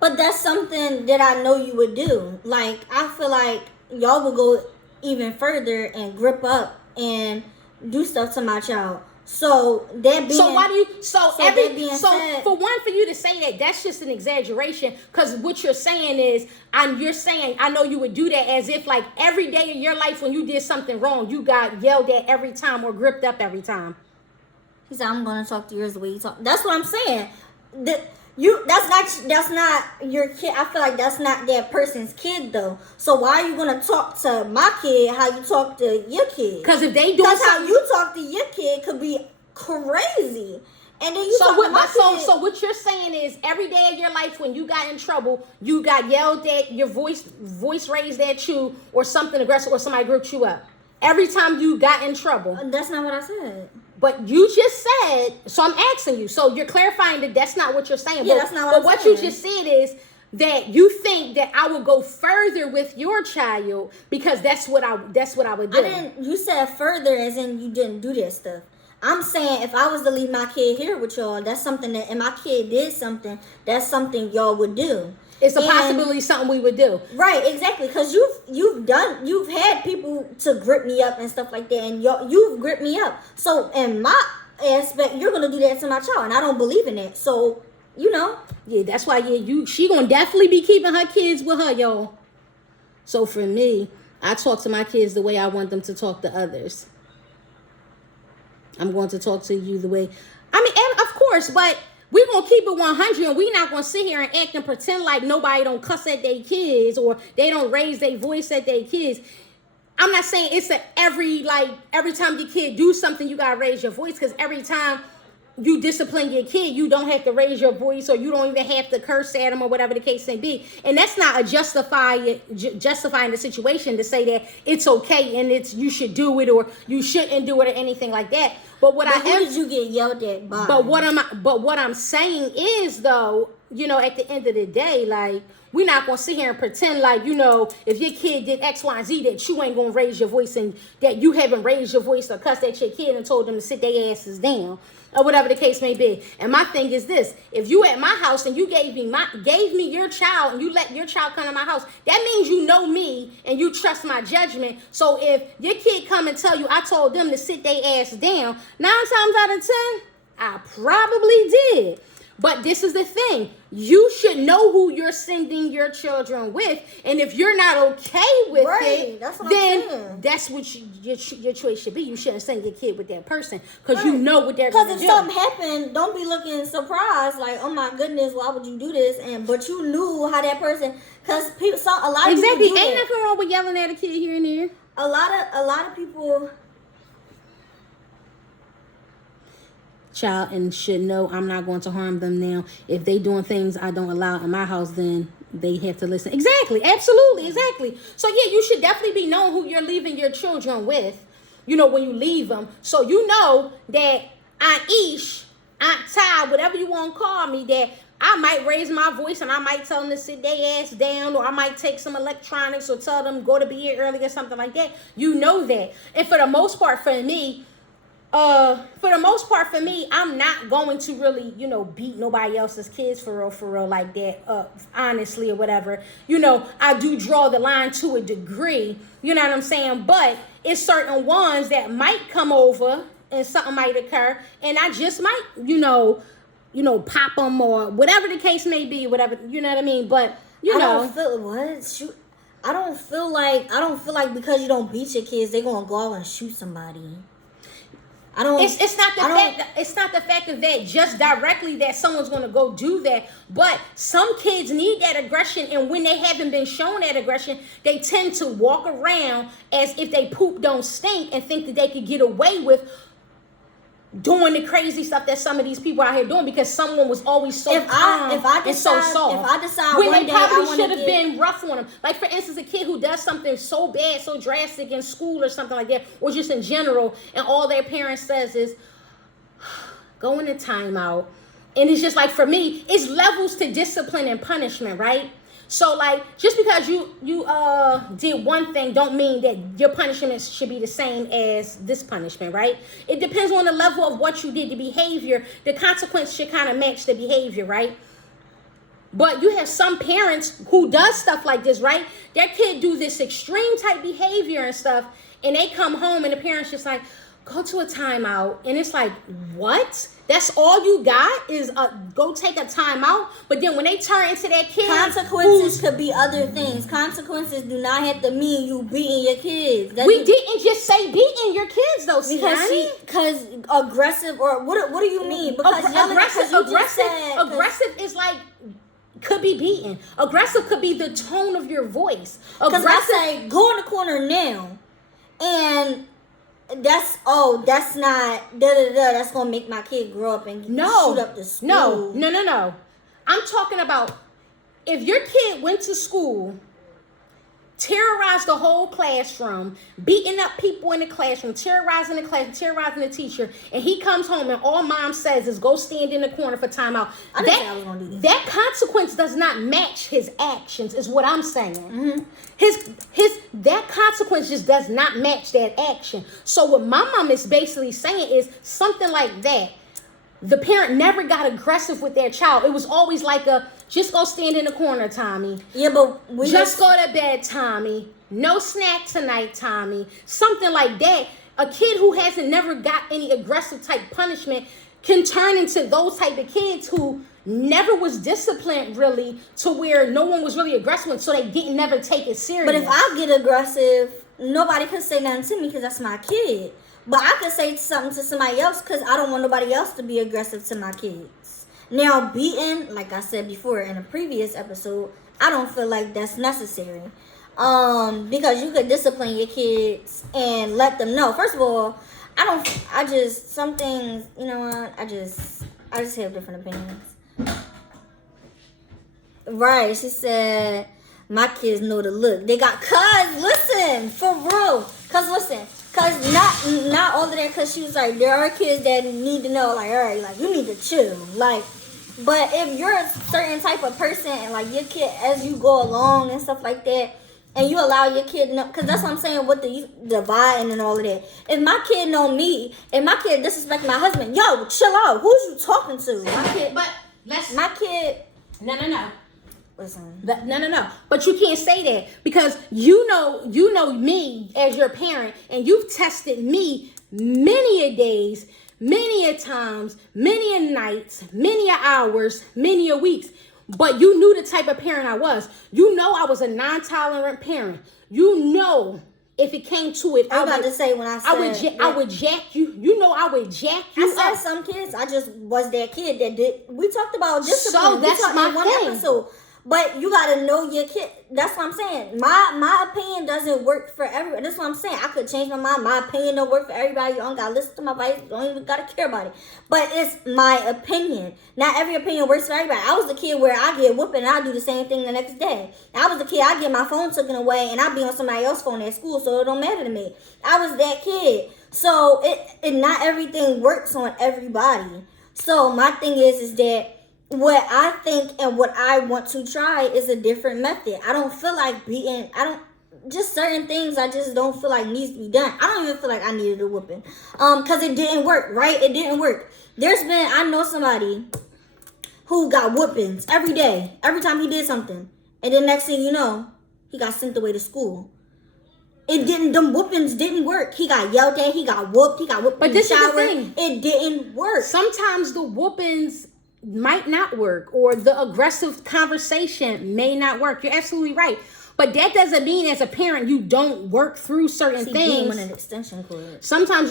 But that's something that I know you would do. Like, I feel like y'all would go even further and grip up and do stuff to my child. So that being said, for one, for you to say that, that's just an exaggeration, because what you're saying is, you're saying I know you would do that as if like every day of your life when you did something wrong, you got yelled at every time or gripped up every time. He said, I'm gonna talk to yours the way you talk. That's what I'm saying. That's not your kid. I feel like that's not that person's kid though. So why are you gonna talk to my kid how you talk to your kid? Because if they do, that's how you talk to your kid could be crazy. And then so what you're saying is, every day of your life when you got in trouble, you got yelled at, your voice raised at you, or something aggressive, or somebody gripped you up. Every time you got in trouble. That's not what I said. But you just said, so I'm asking you. So you're clarifying that that's not what you're saying. Yeah, that's not what I'm saying. But what you just said is that you think that I would go further with your child because that's what I would do. You said further as in you didn't do that stuff. I'm saying if I was to leave my kid here with y'all, that's something that, and my kid did something, that's something y'all would do. It's a possibility something we would do. Right, exactly. Because you've had people to grip me up and stuff like that, and you've gripped me up. So in my aspect, you're gonna do that to my child, and I don't believe in it. So, Yeah, that's why she gonna definitely be keeping her kids with her, y'all. So for me, I talk to my kids the way I want them to talk to others. I'm going to talk to you the way, of course, but we're going to keep it 100, and we're not going to sit here and act and pretend like nobody don't cuss at their kids or they don't raise their voice at their kids. I'm not saying it's every time your kid do something, you got to raise your voice, because every time you discipline your kid, you don't have to raise your voice, or you don't even have to curse at them, or whatever the case may be. And that's not a justifying the situation to say that it's okay and you should do it or you shouldn't do it or anything like that. But did you get yelled at by? But what I'm saying is, though, at the end of the day, like, we're not going to sit here and pretend like, if your kid did X, Y, and Z, that you ain't going to raise your voice, and that you haven't raised your voice or cussed at your kid and told them to sit their asses down, or whatever the case may be. And my thing is this: if you at my house and you gave me your child, and you let your child come to my house, that means you know me and you trust my judgment. So if your kid come and tell you I told them to sit their ass down, 9 times out of 10, I probably did. But this is the thing: you should know who you're sending your children with, and if you're not okay with it, then that's what your choice should be. You shouldn't send your kid with that person, because you know what they're going to do. Because if something happened, don't be looking surprised like, oh my goodness, why would you do this? But you knew how that person, because a lot of exactly. people do Ain't nothing wrong with yelling at a kid here and there. A lot of people. Child, and should know I'm not going to harm them now. If they doing things I don't allow in my house, then they have to listen. Exactly. Absolutely. Exactly. So yeah, you should definitely be knowing who you're leaving your children with, when you leave them. So you know that Aunt Ish, Aunt Ty, whatever you want to call me, that I might raise my voice and I might tell them to sit their ass down, or I might take some electronics or tell them go to bed early or something like that. You know that. And for the most part for me, I'm not going to really, beat nobody else's kids for real like that, honestly, or whatever. I do draw the line to a degree, you know what I'm saying? But it's certain ones that might come over and something might occur, and I just might, pop them or whatever the case may be, whatever, you know what I mean? But, I don't feel like because you don't beat your kids, they're going to go out and shoot somebody. It's not the fact of that just directly that someone's going to go do that, but some kids need that aggression, and when they haven't been shown that aggression, they tend to walk around as if they poop don't stink and think that they could get away with doing the crazy stuff that some of these people out here doing because someone was always so calm and so soft. If I decide when one they day probably should have been rough on them. Like, for instance, a kid who does something so bad, so drastic in school or something like that, or just in general, and all their parents says is, go in a timeout. And it's just like, for me, it's levels to discipline and punishment, right? So, like, just because you did one thing don't mean that your punishment should be the same as this punishment, right? It depends on the level of what you did, the behavior. The consequence should kind of match the behavior, right? But you have some parents who does stuff like this, right? Their kid do this extreme type behavior and stuff, and they come home and the parents just like, go to a timeout. And it's like, what? That's all you got is go take a timeout? But then when they turn into that kid, consequences could be other things. Consequences do not have to mean you beating your kids. We didn't just say beating your kids though, because aggressive, or what do you mean? Because aggressive is like, could be beaten. Aggressive could be the tone of your voice. Because I say, go in the corner now, and that's not that's gonna make my kid grow up and shoot up the school. No. I'm talking about if your kid went to school, terrorized the whole classroom, beating up people in the classroom, terrorizing the class, terrorizing the teacher, and he comes home and all mom says is go stand in the corner for timeout. That consequence does not match his actions, is what I'm saying. Mm-hmm. That consequence just does not match that action. So what my mom is basically saying is something like that. The parent never got aggressive with their child. It was always like just go stand in the corner, Tommy. Yeah, but just go to bed, Tommy. No snack tonight, Tommy. Something like that. A kid who hasn't never got any aggressive type punishment can turn into those type of kids who never was disciplined really to where no one was really aggressive, so they didn't never take it serious. But if I get aggressive, nobody can say nothing to me because that's my kid. But I could say something to somebody else because I don't want nobody else to be aggressive to my kids. Now, beating, like I said before in a previous episode, I don't feel like that's necessary. Because you could discipline your kids and let them know. First of all, some things, you know what, I just have different opinions. Right, she said, my kids know the look. They got, listen, for real. Cause not all of that, cause she was like, there are kids that need to know, like, all right, like, you need to chill. Like, but if you're a certain type of person and like your kid, as you go along and stuff like that, and you allow your kid to know, cause that's what I'm saying with the dividing and all of that. If my kid know me, if my kid disrespect my husband, yo, chill out. Who's you talking to? No. Listen. No. But you can't say that because you know me as your parent, and you've tested me many a days, many a times, many a nights, many a hours, many a weeks. But you knew the type of parent I was. You know I was a non-tolerant parent. You know if it came to it, I was about to say when I said I would jack you. You know I would jack you. I said some kids. I just was that kid that did. We talked about discipline. So that's my thing. Episode. But you gotta know your kid. That's what I'm saying. My opinion doesn't work for everybody. That's what I'm saying. I could change my mind. My opinion don't work for everybody. You don't gotta listen to my advice. You don't even gotta care about it. But it's my opinion. Not every opinion works for everybody. I was the kid where I get whooping and I do the same thing the next day. I was the kid, I get my phone taken away and I be on somebody else's phone at school, so it don't matter to me. I was that kid. So it not everything works on everybody. So my thing is that what I think and what I want to try is a different method. I don't feel like beating. Just certain things I just don't feel like needs to be done. I don't even feel like I needed a whooping. Cause it didn't work, right? It didn't work. I know somebody who got whoopings every day, every time he did something. And then next thing you know, he got sent away to school. Them whoopings didn't work. He got yelled at, he got whooped But this is the thing. It didn't work. Sometimes the whoopings might not work, or the aggressive conversation may not work. You're absolutely right. But that doesn't mean as a parent you don't work through certain things. With an extension cord. Sometimes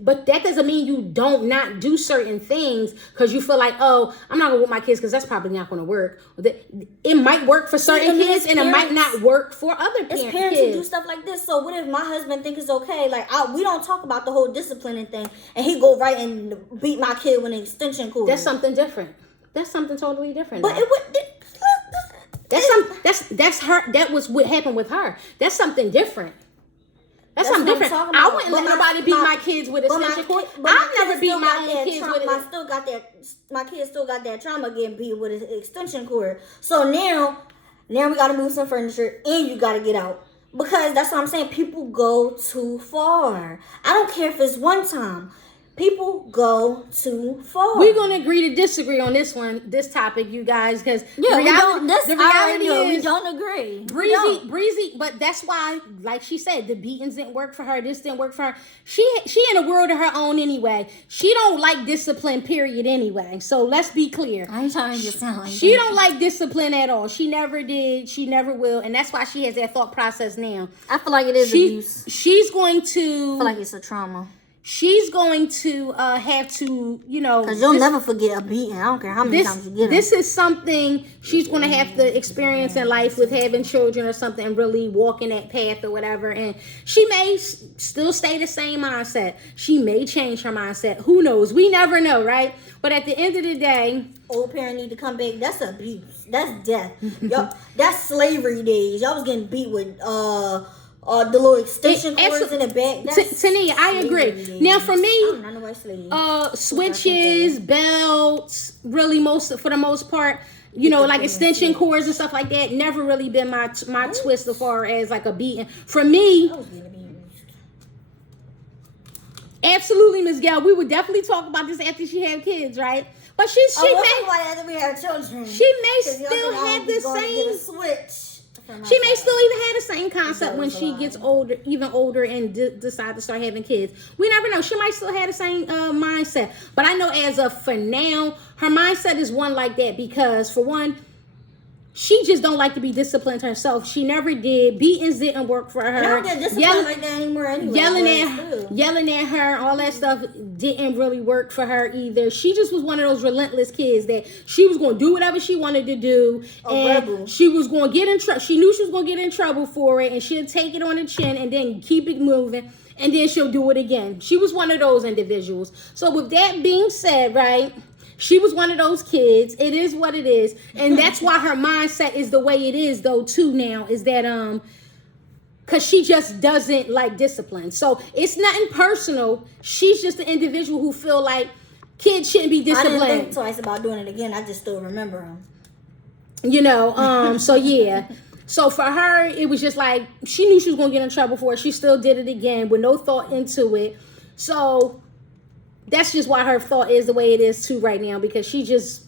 but that doesn't mean you don't not do certain things because you feel like, oh, I'm not gonna whoop my kids because that's probably not gonna work. It might work for certain kids and it might not work for other parents. It's parents who do stuff like this. So what if my husband thinks it's okay? Like we don't talk about the whole disciplining thing, and he go right and beat my kid with an extension cord. That's something different. That's something totally different. But it would. That was what happened with her. That's something different. That's something different. I wouldn't let nobody beat my kids with extension cord. I've never beat my own kids with it. My kids still got that trauma getting beat with an extension cord. So now we gotta move some furniture and you gotta get out. Because that's what I'm saying. People go too far. I don't care if it's one time. People go too far. We're gonna agree to disagree on this topic, you guys, because the reality is we don't agree. Breezy, but that's why, like she said, the beatings didn't work for her. This didn't work for her. She in a world of her own anyway. She don't like discipline, period. Anyway, so let's be clear. I ain't trying to get sound like she don't like discipline at all. She never did. She never will, and that's why she has that thought process now. I feel like it is abuse. She's going to. I feel like it's a trauma. She's going to have to, because you'll never forget a beating. I don't care how many times you get it. This is something she's going to have to experience in life with having children or something, and really walking that path or whatever. And she may still stay the same mindset. She may change her mindset. Who knows? We never know, right? But at the end of the day, old parent need to come back. That's abuse. That's death. Y'all, that's slavery days. Y'all was getting beat with the little extension cords in the back. Tania, I agree. Now, for me, switches, belts, really for the most part, like extension cords and stuff like that, never really been my twist as far as like a beating. For me, absolutely, Ms. Gail, we would definitely talk about this after she had kids, right? But she after we had children. She may still have the same switch. She may still even have the same concept when she gets older, even older, and decide to start having kids. We never know. She might still have the same mindset. But I know as of for now, her mindset is one like that because, for one, she just don't like to be disciplined herself. She never did. Beatings didn't work for her. I don't get disciplined like that anymore anyway. Yelling at her, all that stuff didn't really work for her either. She just was one of those relentless kids that she was going to do whatever she wanted to do. Rebel. She was going to get in trouble. She knew she was going to get in trouble for it, and she'll take it on the chin and then keep it moving, and then she'll do it again. She was one of those individuals. So with that being said, right, she was one of those kids. It is what it is. And that's why her mindset is the way it is, though, too, now, is that, because she just doesn't like discipline. So it's nothing personal. She's just an individual who feel like kids shouldn't be disciplined. I didn't think twice about doing it again. I just still remember them. So yeah. So for her, it was just like, she knew she was going to get in trouble for it. She still did it again with no thought into it. So that's just why her thought is the way it is too right now, because she just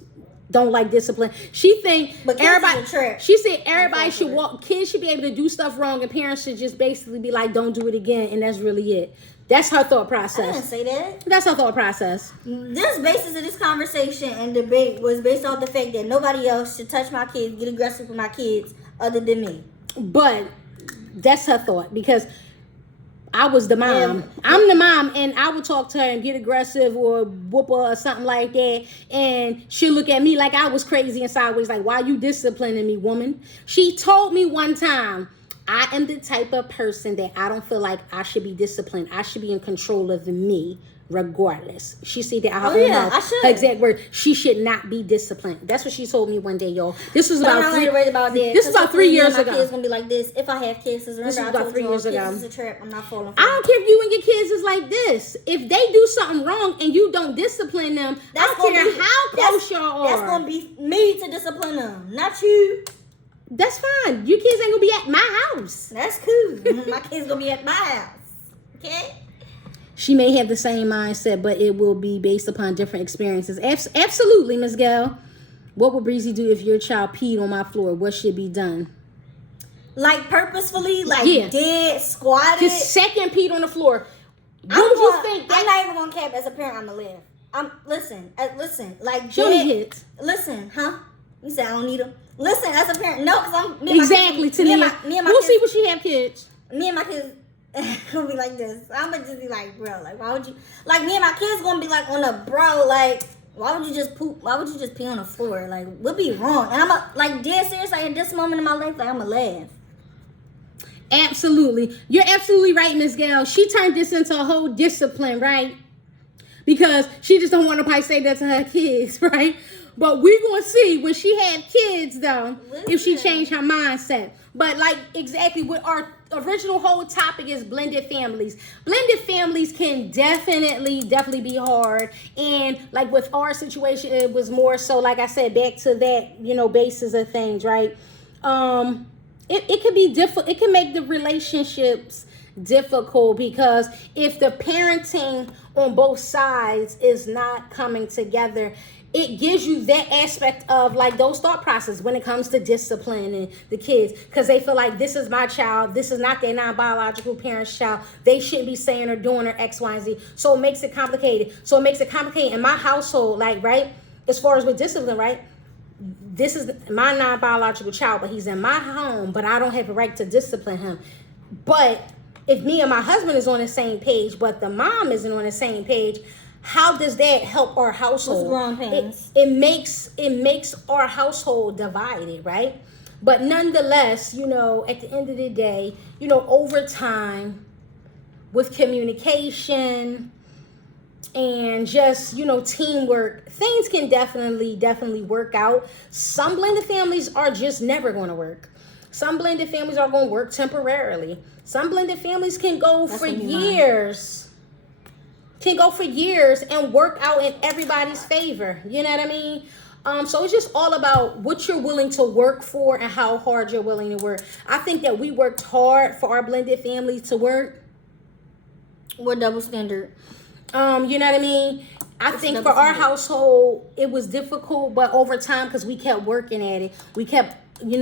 don't like discipline. She think everybody. She said everybody should kids should be able to do stuff wrong, and parents should just basically be like, "Don't do it again," and that's really it. That's her thought process. I didn't say that. That's her thought process. This basis of this conversation and debate was based off the fact that nobody else should touch my kids, get aggressive with my kids, other than me. But that's her thought, because I was the mom. Yeah. I'm the mom, and I would talk to her and get aggressive or whoop her or something like that. And she'll look at me like I was crazy and sideways, like, why you disciplining me, woman? She told me one time, I am the type of person that I don't feel like I should be disciplined. I should be in control of me regardless. She said that out her mouth. I should. Her exact word. She should not be disciplined. That's what she told me one day, y'all. This was about I'm not worried about that. This is about 3 years ago. My kids gonna be like this if I have kids. This was about 3 years ago. This is a trap. I'm not falling for I don't care if you and your kids is like this. If they do something wrong and you don't discipline them, I don't care how close y'all are. That's gonna be me to discipline them, not you. That's fine. Your kids ain't gonna be at my house. That's cool. My kids gonna be at my house. Okay. She may have the same mindset, but it will be based upon different experiences. Absolutely, Ms. Gail. What would Breezy do if your child peed on my floor? What should be done? Like purposefully, like dead, squatted. Just second peed on the floor. What would you think? I'm not even gonna cap as a parent. I'm gonna live. Listen, like show me hits. Listen, huh? You said I don't need them. Listen, as a parent, no, because I'm exactly to me. We'll see when she have kids. Me and my kids. Gonna be like this. I'm gonna just be like, bro, like, why would you? Like, me and my kids gonna be like on the bro, like, why would you just poop? Why would you just pee on the floor? Like, what be wrong? And I'm like dead serious. Like, at this moment in my life, like, I'm gonna laugh. Absolutely, you're absolutely right, Miss Gail. She turned this into a whole discipline, right? Because she just don't want to probably say that to her kids, right? But we're gonna see when she had kids, though, if she changed her mindset. But like exactly what our original whole topic is, blended families. Blended families can definitely be hard. And like with our situation, it was more so, like I said, back to that, basis of things, right? It could be difficult. It can make the relationships difficult because if the parenting on both sides is not coming together, it gives you that aspect of like those thought process when it comes to discipline and the kids, because they feel like this is my child, this is not their non-biological parent's child, they shouldn't be saying or doing or X, Y, and Z. So it makes it complicated. In my household, like, right, as far as with discipline, right, this is my non-biological child, but he's in my home, but I don't have a right to discipline him. But if me and my husband is on the same page, but the mom isn't on the same page, how does that help our household? What's growing pains? It makes our household divided, right? But nonetheless, at the end of the day, over time, with communication and just, teamwork, things can definitely work out. Some blended families are just never going to work. Some blended families are going to work temporarily. Some blended families can go for years. And work out in everybody's favor. You know what I mean? So it's just all about what you're willing to work for and how hard you're willing to work. I think that we worked hard for our blended family to work. We're double standard. You know what I mean? I think for our household, it was difficult, but over time, because we kept working at it, we kept, we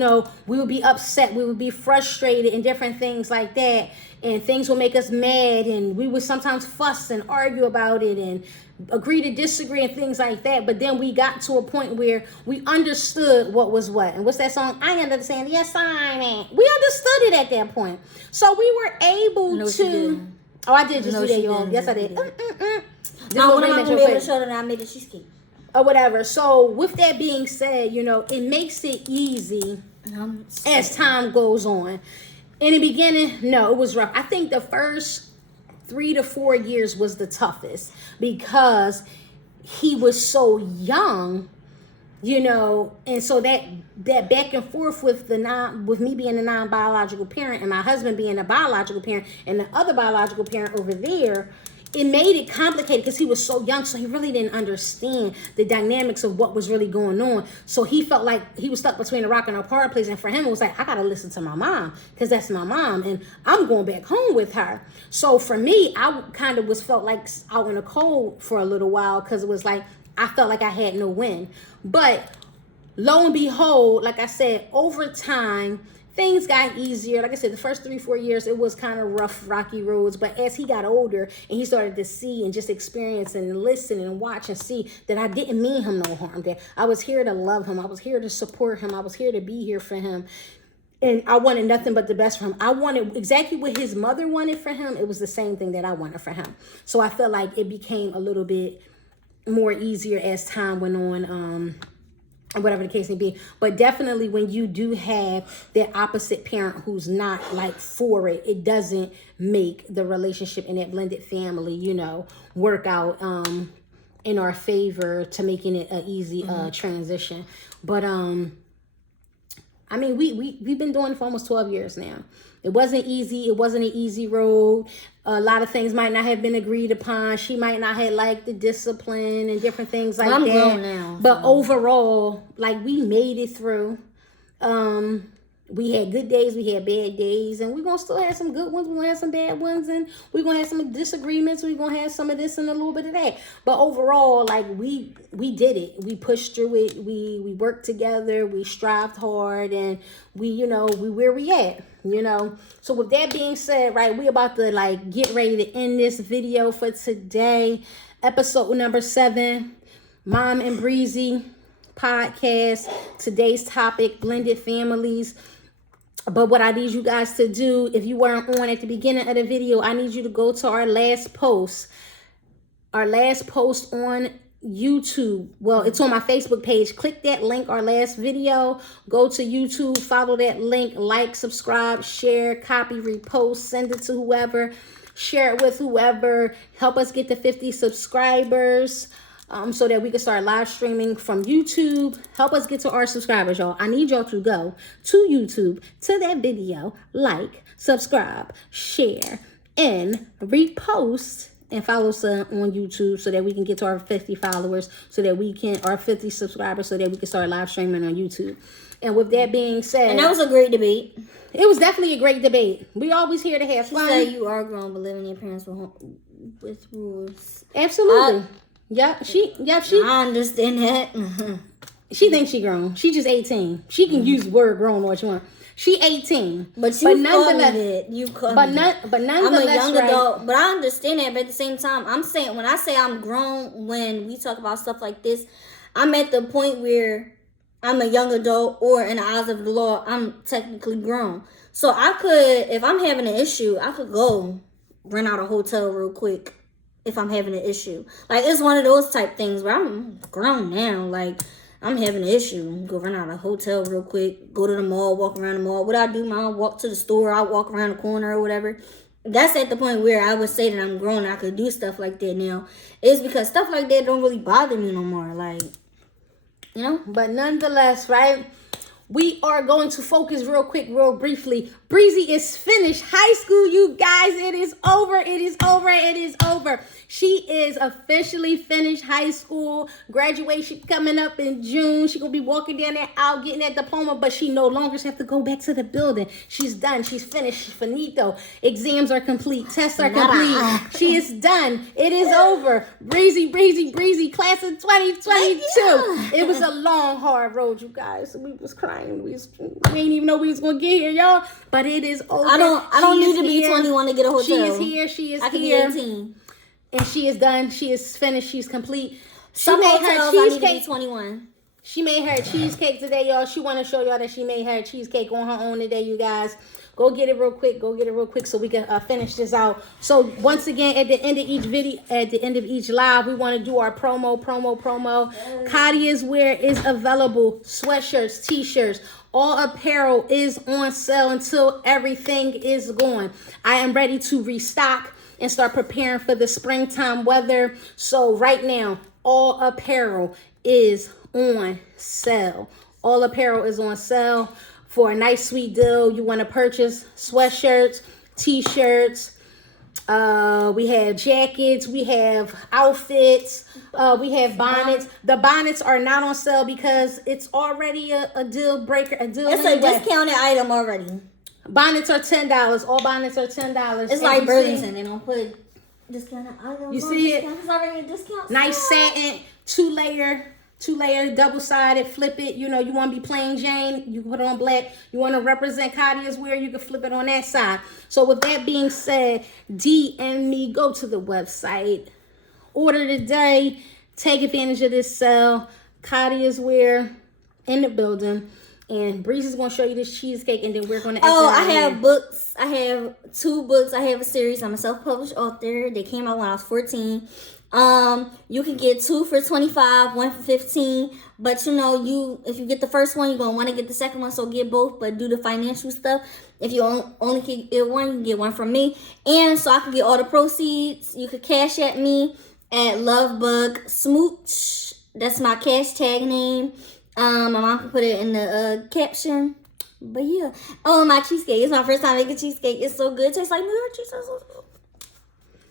would be upset, we would be frustrated and different things like that. And things would make us mad, and we would sometimes fuss and argue about it and agree to disagree and things like that. But then we got to a point where we understood what was what. And what's that song? I understand the assignment. We understood it at that point. So we were able to... Oh, I did just do that, y'all. Yes, I did. No, when I'm going to be able to show that I made a cheesecake. Or whatever. So with that being said, it makes it easy as time goes on. In the beginning, no, it was rough. I think the first 3 to 4 years was the toughest because he was so young, and so that back and forth with me being a non-biological parent and my husband being a biological parent and the other biological parent over there, it made it complicated because he was so young, so he really didn't understand the dynamics of what was really going on. So he felt like he was stuck between a rock and a hard place. And for him, it was like, I got to listen to my mom because that's my mom. And I'm going back home with her. So for me, I kind of felt like out in the cold for a little while because it was like, I felt like I had no win. But lo and behold, like I said, over time, things got easier. Like I said, the first 3-4 years, it was kind of rough, rocky roads. But as he got older and he started to see and just experience and listen and watch and see that I didn't mean him no harm, that I was here to love him. I was here to support him. I was here to be here for him. And I wanted nothing but the best for him. I wanted exactly what his mother wanted for him. It was the same thing that I wanted for him. So I felt like it became a little bit more easier as time went on, whatever the case may be. But definitely when you do have that opposite parent who's not like for it, it doesn't make the relationship in that blended family, work out in our favor to making it an easy transition. But I mean, we've been doing it for almost 12 years now. It wasn't easy. It wasn't an easy road. A lot of things might not have been agreed upon. She might not have liked the discipline and different things like I'm that. grown now. But overall, like, we made it through. We had good days, we had bad days, and we're going to still have some good ones. We're going to have some bad ones, and we're going to have some disagreements. We're going to have some of this and a little bit of that. But overall, like, we did it. We pushed through it. We worked together. We strived hard, and we where we at, So with that being said, right, we about to, like, get ready to end this video for today. Episode number 7, Mom&Breezy podcast. Today's topic, blended families. But what I need you guys to do, if you weren't on at the beginning of the video, I need you to go to our last post. Our last post on YouTube. Well, it's on my Facebook page. Click that link, our last video. Go to YouTube, follow that link, like, subscribe, share, copy, repost, send it to whoever. Share it with whoever. Help us get to 50 subscribers. So that we can start live streaming from YouTube. Help us get to our subscribers, y'all. I need y'all to go to YouTube, to that video, like, subscribe, share, and repost, and follow us on YouTube so that we can get to our 50 followers, our 50 subscribers, so that we can start live streaming on YouTube. And with that being said, and that was a great debate. It was definitely a great debate. We always here to have fun. She said you are grown, but living in your parents with rules. Absolutely. She I understand that. She thinks she grown. She just 18. She can use the word grown what you want. She 18. But nonetheless, nonetheless, I'm a young adult. But I understand that. But at the same time, I'm saying, when I say I'm grown, when we talk about stuff like this, I'm at the point where I'm a young adult, or in the eyes of the law, I'm technically grown. So I could, if I'm having an issue, I could go rent out a hotel real quick. If I'm having an issue, like, it's one of those type things where I'm grown now. Like, I'm having an issue, go rent out a hotel real quick, go to the mall, walk around the mall. What I do, I walk to the store, I walk around the corner or whatever. That's at the point where I would say that I'm grown. I could do stuff like that now. It's because stuff like that don't really bother me no more. Like, But nonetheless, right? We are going to focus real quick, real briefly. Breezy is finished high school, you guys. It is over. It is over. It is over. She is officially finished high school. Graduation coming up in June. She's going to be walking down that aisle getting that diploma, but she no longer has to go back to the building. She's done. She's finished. She's finito. Exams are complete. Tests are complete. She is done. It is over. Breezy, class of 2022. It was a long, hard road, you guys. We was crying. We didn't even know we was going to get here, y'all. But it is over. I don't need to be 21 to get a hotel. She is here. She is I can here. be 18. And she is done. She is finished. She's complete. Some made her cheesecake. 21. She made her cheesecake today, y'all. She want to show y'all that she made her cheesecake on her own today, you guys. Go get it real quick. So we can finish this out. So once again, at the end of each video, at the end of each live, we want to do our promo. Kadia's wear is available. Sweatshirts, t-shirts, all apparel is on sale until everything is gone. I am ready to restock and start preparing for the springtime weather. So right now, all apparel is on sale. All apparel is on sale for a nice sweet deal. You want to purchase sweatshirts, t-shirts. We have jackets. We have outfits. We have bonnets. The bonnets are not on sale because it's already a deal breaker. It's a discounted item already. Bonnets are $10. All bonnets are $10. It's like Burlington. They don't put discounted items. You see it? It's already a discount. Nice satin, two-layer, double-sided. Flip it. You want to be plain Jane, you put it on black. You want to represent Kadia's wear, you can flip it on that side. So with that being said, DM me, go to the website, order today, take advantage of this sale. Kadia's wear in the building. And Breezy's gonna show you this cheesecake, and then we're gonna. Oh, I have books. I have 2 books. I have a series. I'm a self-published author. They came out when I was 14. You can get 2 for $25, 1 for $15. But you know, if you get the first one, you're gonna want to get the second one, so get both. But do the financial stuff. If you only can get one, you can get one from me. And so I can get all the proceeds. You could cash at me at Lovebug Smooch. That's my cash tag name. My mom can put it in the caption. But yeah. Oh, my cheesecake. It's my first time making cheesecake. It's so good. It tastes like New York cheese.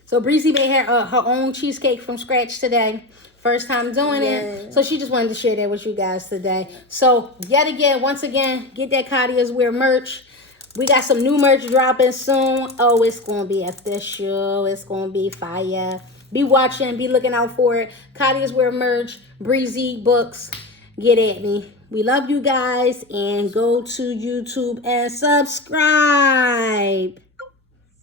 So Breezy made her own cheesecake from scratch today. First time doing it. So she just wanted to share that with you guys today. So once again, get that Kadia's Wear merch. We got some new merch dropping soon. Oh, it's going to be official. It's going to be fire. Be watching. Be looking out for it. Kadia's Wear merch. Breezy books. Get at me. We love you guys. And go to YouTube and subscribe.